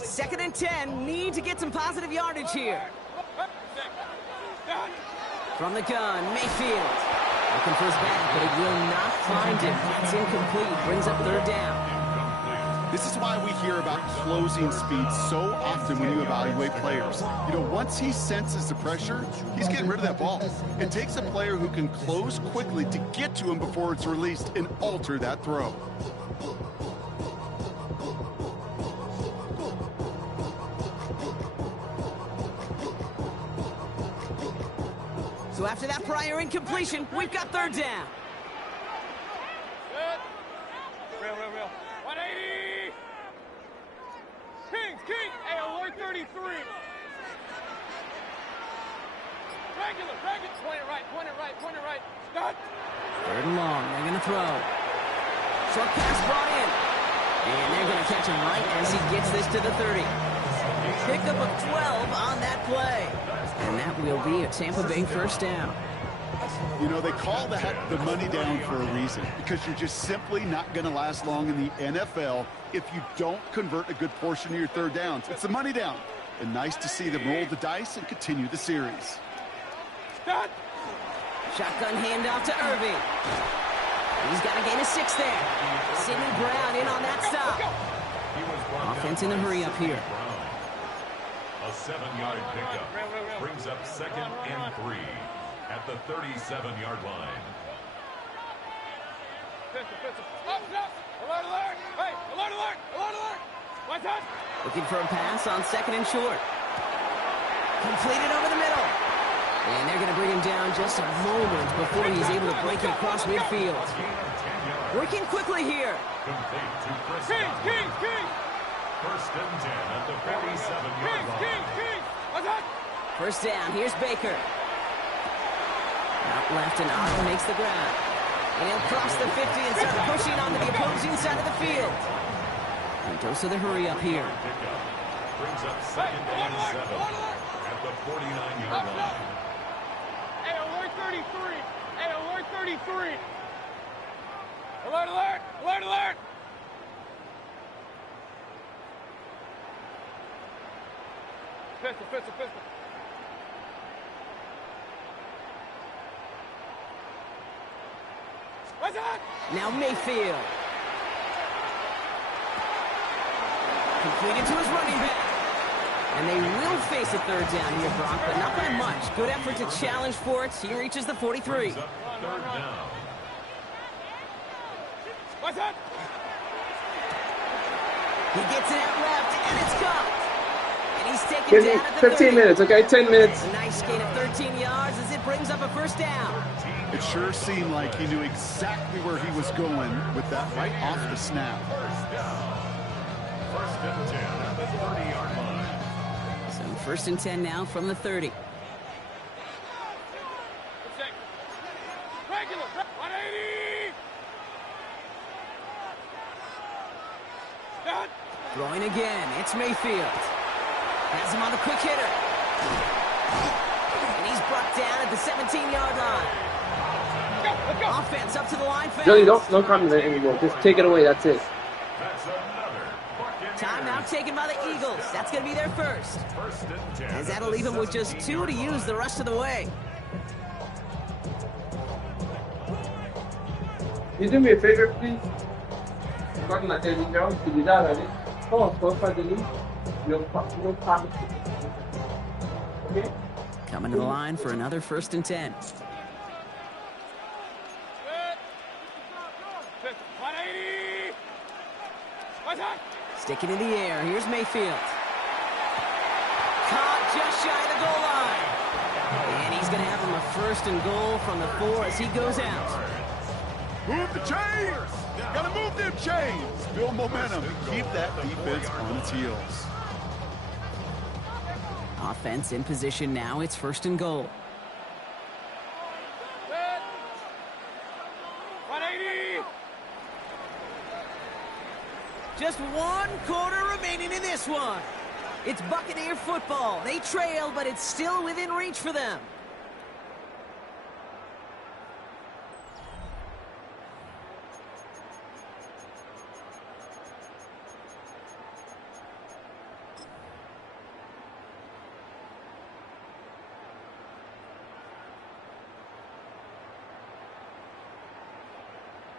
Second and 10, need to get some positive yardage here. From the gun, Mayfield. Looking for his back, but he will not find it. It's incomplete, brings up third down. This is why we hear about closing speed so often when you evaluate players. You know, once he senses the pressure, he's getting rid of that ball. It takes a player who can close quickly to get to him before it's released and alter that throw. So after that prior incompletion, we've got third down. Real. 180! Kings! Hey, alert 33! Regular! Point it right. Start! Third and long, they're going to throw. Short pass brought in. And they're going to catch him right as he gets this to the 30. Pickup of 12 on that play. And that will be a Tampa Bay first down. You know, they call that the money down for a reason, because you're just simply not going to last long in the NFL if you don't convert a good portion of your third downs. It's the money down. And nice to see them roll the dice and continue the series. Shotgun handoff to Irving. He's got to gain a 6 there. Sidney Brown in on that stop. Offense in a hurry up here. A 7-yard pickup brings up 2nd and 3 at the 37-yard line. Alert! Hey, alert! What's up? Looking for a pass on 2nd and short. Completed over the middle. And they're going to bring him down just a moment before he's able to break it across midfield. Working quickly here. Complete to Prescott. King! First and 10 at the 47-yard line. King! What's up? First down, here's Baker. Out left and Otto makes the grab. And he'll cross the 50 and start pushing onto the opposing side of the field. And dose of the hurry up here. Brings up 2nd and 7 at the 49-yard line. Hey, alert 33! Alert 33! Alert! Pistol. What's that? Now Mayfield. Completed to his running back. And they will face a third down here, Brock, but not by much. Good effort to challenge for it. He reaches the 43. Third down. What's that? He gets it out left, and it's caught. And he's taken down at the 15 30. minutes, okay? 10 minutes. A nice gain of 13 yards as it brings up a first down. It sure seemed like he knew exactly where he was going with that right off the snap. First and 10 at the 30-yard line. So first and 10 now from the 30. Regular! 180! Throwing again, it's Mayfield. Has him on the quick hitter. And he's brought down at the 17-yard line. Offense up to the line. Johnny, don't comment anymore. Just take it away. That's it. That's another Timeout taken by the Eagles. That's going to be their first. First and 10. As that'll leave him with just 2 to use the rest of the way. You do me a favor, please? Record na televisão, se ligar ali. Pode fazer isso. Não sabe. Okay? Coming to the line for another first and 10. 180! What's that? Sticking in the air. Here's Mayfield. Caught just shy of the goal line. And he's going to have him a first and goal from the 4 as he goes out. Move the chains! Gotta move them chains! Build momentum. Keep that defense on its heels. Offense in position now. It's first and goal. 180! Just 1 quarter remaining in this one. It's Buccaneer football. They trail, but it's still within reach for them.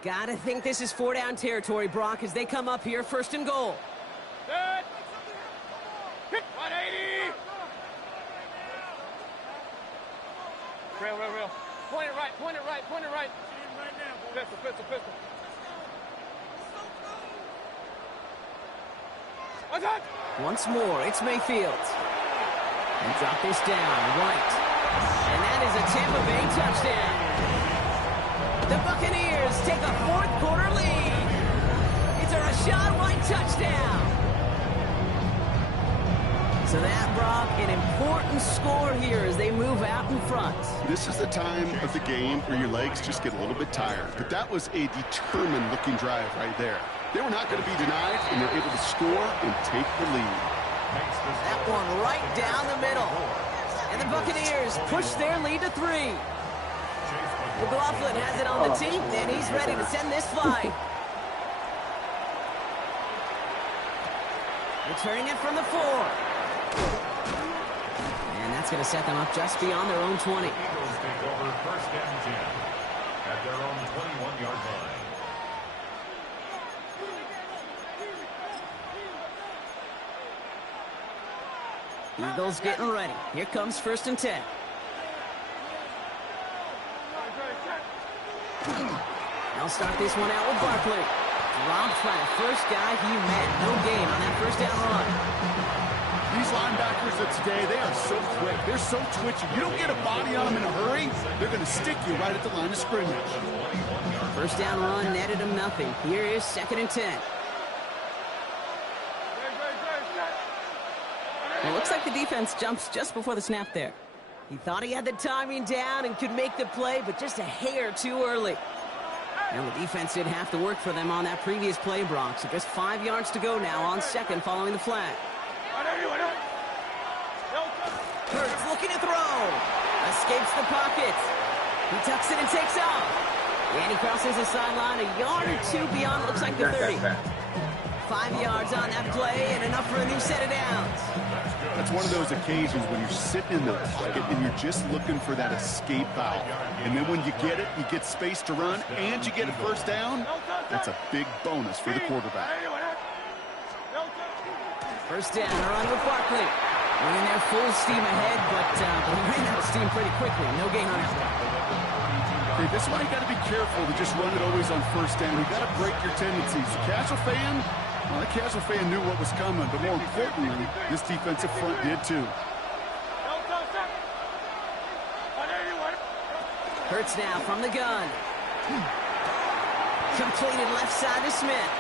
Gotta think this is 4-down territory, Brock, as they come up here, 1st and goal. Good. 180. Real. Point it right. Pistol. Once more, it's Mayfield. And drop this down, right. And that is a Tampa Bay touchdown. The Buccaneers take a 4th quarter lead. It's a Rachaad White touchdown. So that, Brock, an important score here as they move out in front. This is the time of the game where your legs just get a little bit tired. But that was a determined-looking drive right there. They were not going to be denied, and they're able to score and take the lead. That one right down the middle. And the Buccaneers push their lead to 3. McLaughlin has it on the tee, and he's ready to send this flight. Returning it from the 4. And that's going to set them up just beyond their own 20. Eagles take over 1st and 10 at their own 21-yard line. Eagles getting ready. Here comes 1st and 10. They'll start this one out with Barkley. Robbed by the first guy he met. No gain on that 1st down run. These linebackers of today, they are so quick. They're so twitchy. You don't get a body on them in a hurry, they're going to stick you right at the line of scrimmage. 1st down run netted him nothing. Here is 2nd and 10. It looks like the defense jumps just before the snap there. He thought he had the timing down and could make the play, but just a hair too early. And the defense did have to work for them on that previous play, Brock. So just 5 yards to go now on 2nd following the flag. Hurts looking to throw. Escapes the pocket. He tucks it and takes off. And he crosses the sideline a yard or 2 beyond, looks like the 30. 5 yards on that play and enough for a new set of downs. That's one of those occasions when you're sitting in the pocket and you're just looking for that escape valve. And then when you get it, you get space to run, and you get a 1st down. That's a big bonus for the quarterback. 1st down, a run with Barkley. Running there full steam ahead, but he ran out of steam pretty quickly. No gain on that. Okay, this one you got to be careful to just run it always on 1st down. You got to break your tendencies. The casual fan, well, the casual fan knew what was coming, but more importantly, this defensive front did too. Hurts now from the gun. Completed left side to Smith.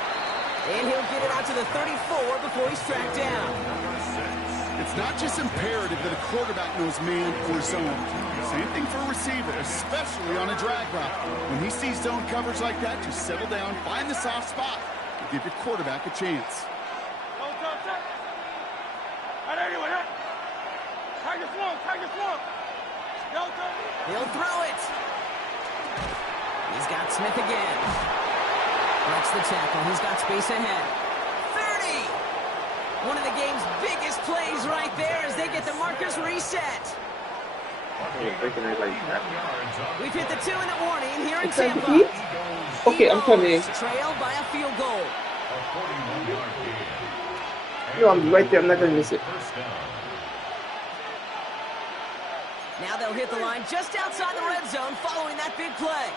And he'll get it out to the 34 before he's tracked down. It's not just imperative that a quarterback knows man or zone. Same thing for a receiver, especially on a drag route. When he sees zone coverage like that, just settle down, find the soft spot, and give your quarterback a chance. He'll throw it. He's got Smith again. Breaks the tackle. He's got space ahead. 30! One of the game's biggest plays right there as they get the markers reset. We've hit the 2-minute warning here in Tampa. Okay, I'm coming. Trailed by a field goal. No, I'm right there. I'm not going to miss it. Now they'll hit the line just outside the red zone following that big play.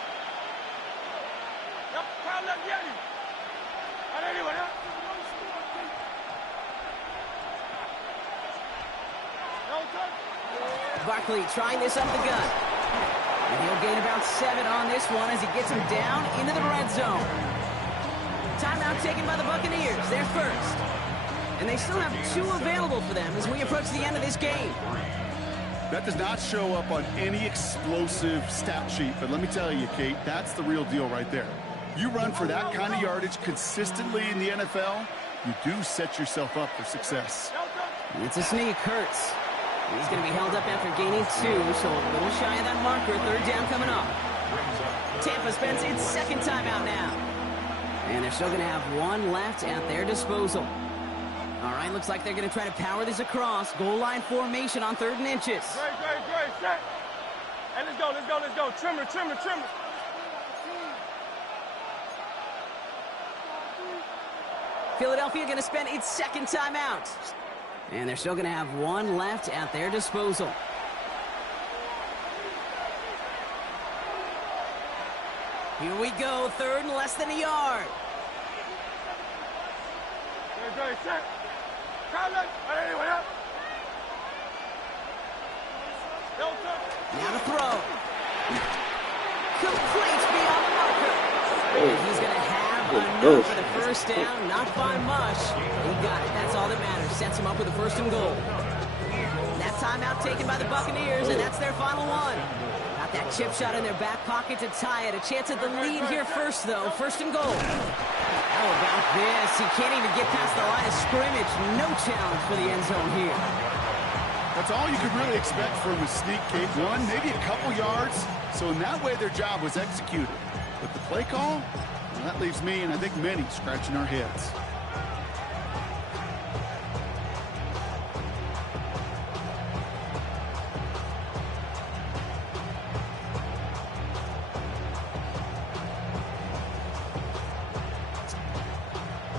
Barkley trying this up the gut. And he'll gain about 7 on this one as he gets him down into the red zone. Timeout taken by the Buccaneers. They're first. And they still have 2 available for them as we approach the end of this game. That does not show up on any explosive stat sheet, but let me tell you, Kate, that's the real deal right there. You run for that kind of yardage consistently in the NFL, you do set yourself up for success. It's a sneak, Hurts. He's going to be held up after gaining 2, so a little shy of that marker. Third down coming up. Tampa spends its second timeout now. And they're still going to have 1 left at their disposal. All right, looks like they're going to try to power this across. Goal line formation on 3rd and inches. Great, set. Hey, let's go. Trimmer. Philadelphia going to spend its second timeout. And they're still going to have 1 left at their disposal. Here we go, 3rd and less than a yard. Great, set. Now to throw. Complete beyond the marker. And he's going to have enough for the first down, not by much. He got it. That's all that matters. Sets him up with a 1st and goal. That timeout taken by the Buccaneers, and that's their final one. Got that chip shot in their back pocket to tie it. A chance at the lead here first, though. 1st and goal. How about this? He can't even get past the line of scrimmage. No challenge for the end zone here. That's all you could really expect from a sneak, Kate. 1, maybe a couple yards. So in that way, their job was executed. But the play call, well, that leaves me and I think many scratching our heads.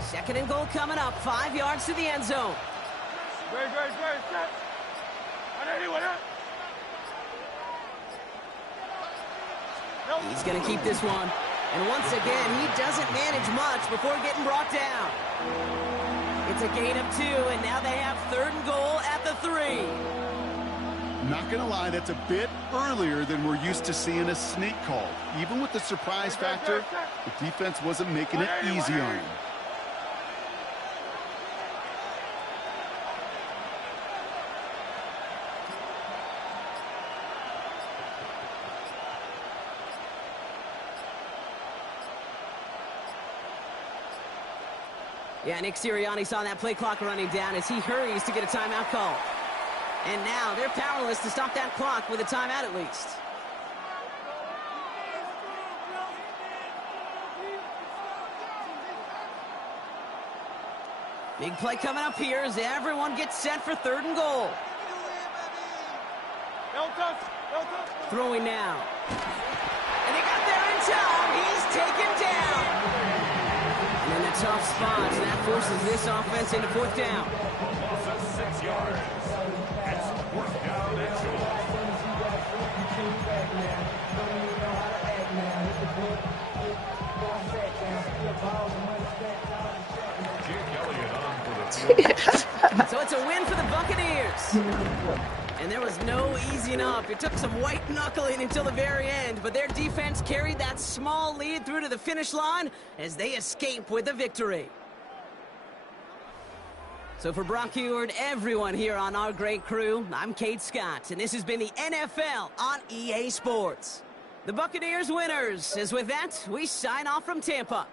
Second and goal coming up. 5 yards to the end zone. Great, set. He's going to keep this one. And once again, he doesn't manage much before getting brought down. It's a gain of 2, and now they have 3rd and goal at the 3. Not going to lie, that's a bit earlier than we're used to seeing a sneak call. Even with the surprise factor, the defense wasn't making it easy on him. Yeah, Nick Sirianni saw that play clock running down as he hurries to get a timeout call. And now they're powerless to stop that clock with a timeout at least. Big play coming up here as everyone gets set for 3rd and goal. Throwing now. And he got there in time. He's taken down. And in a tough spot, that forces this offense into 4th down. Loss of 6 yards. It's 4th down and short. So it's a win for the Buccaneers. And there was no easing up. It took some white knuckling until the very end, but their defense carried that small lead through to the finish line as they escape with the victory. So for Brock Heward, everyone here on our great crew, I'm Kate Scott, and this has been the NFL on EA Sports. The Buccaneers winners, as with that, we sign off from Tampa.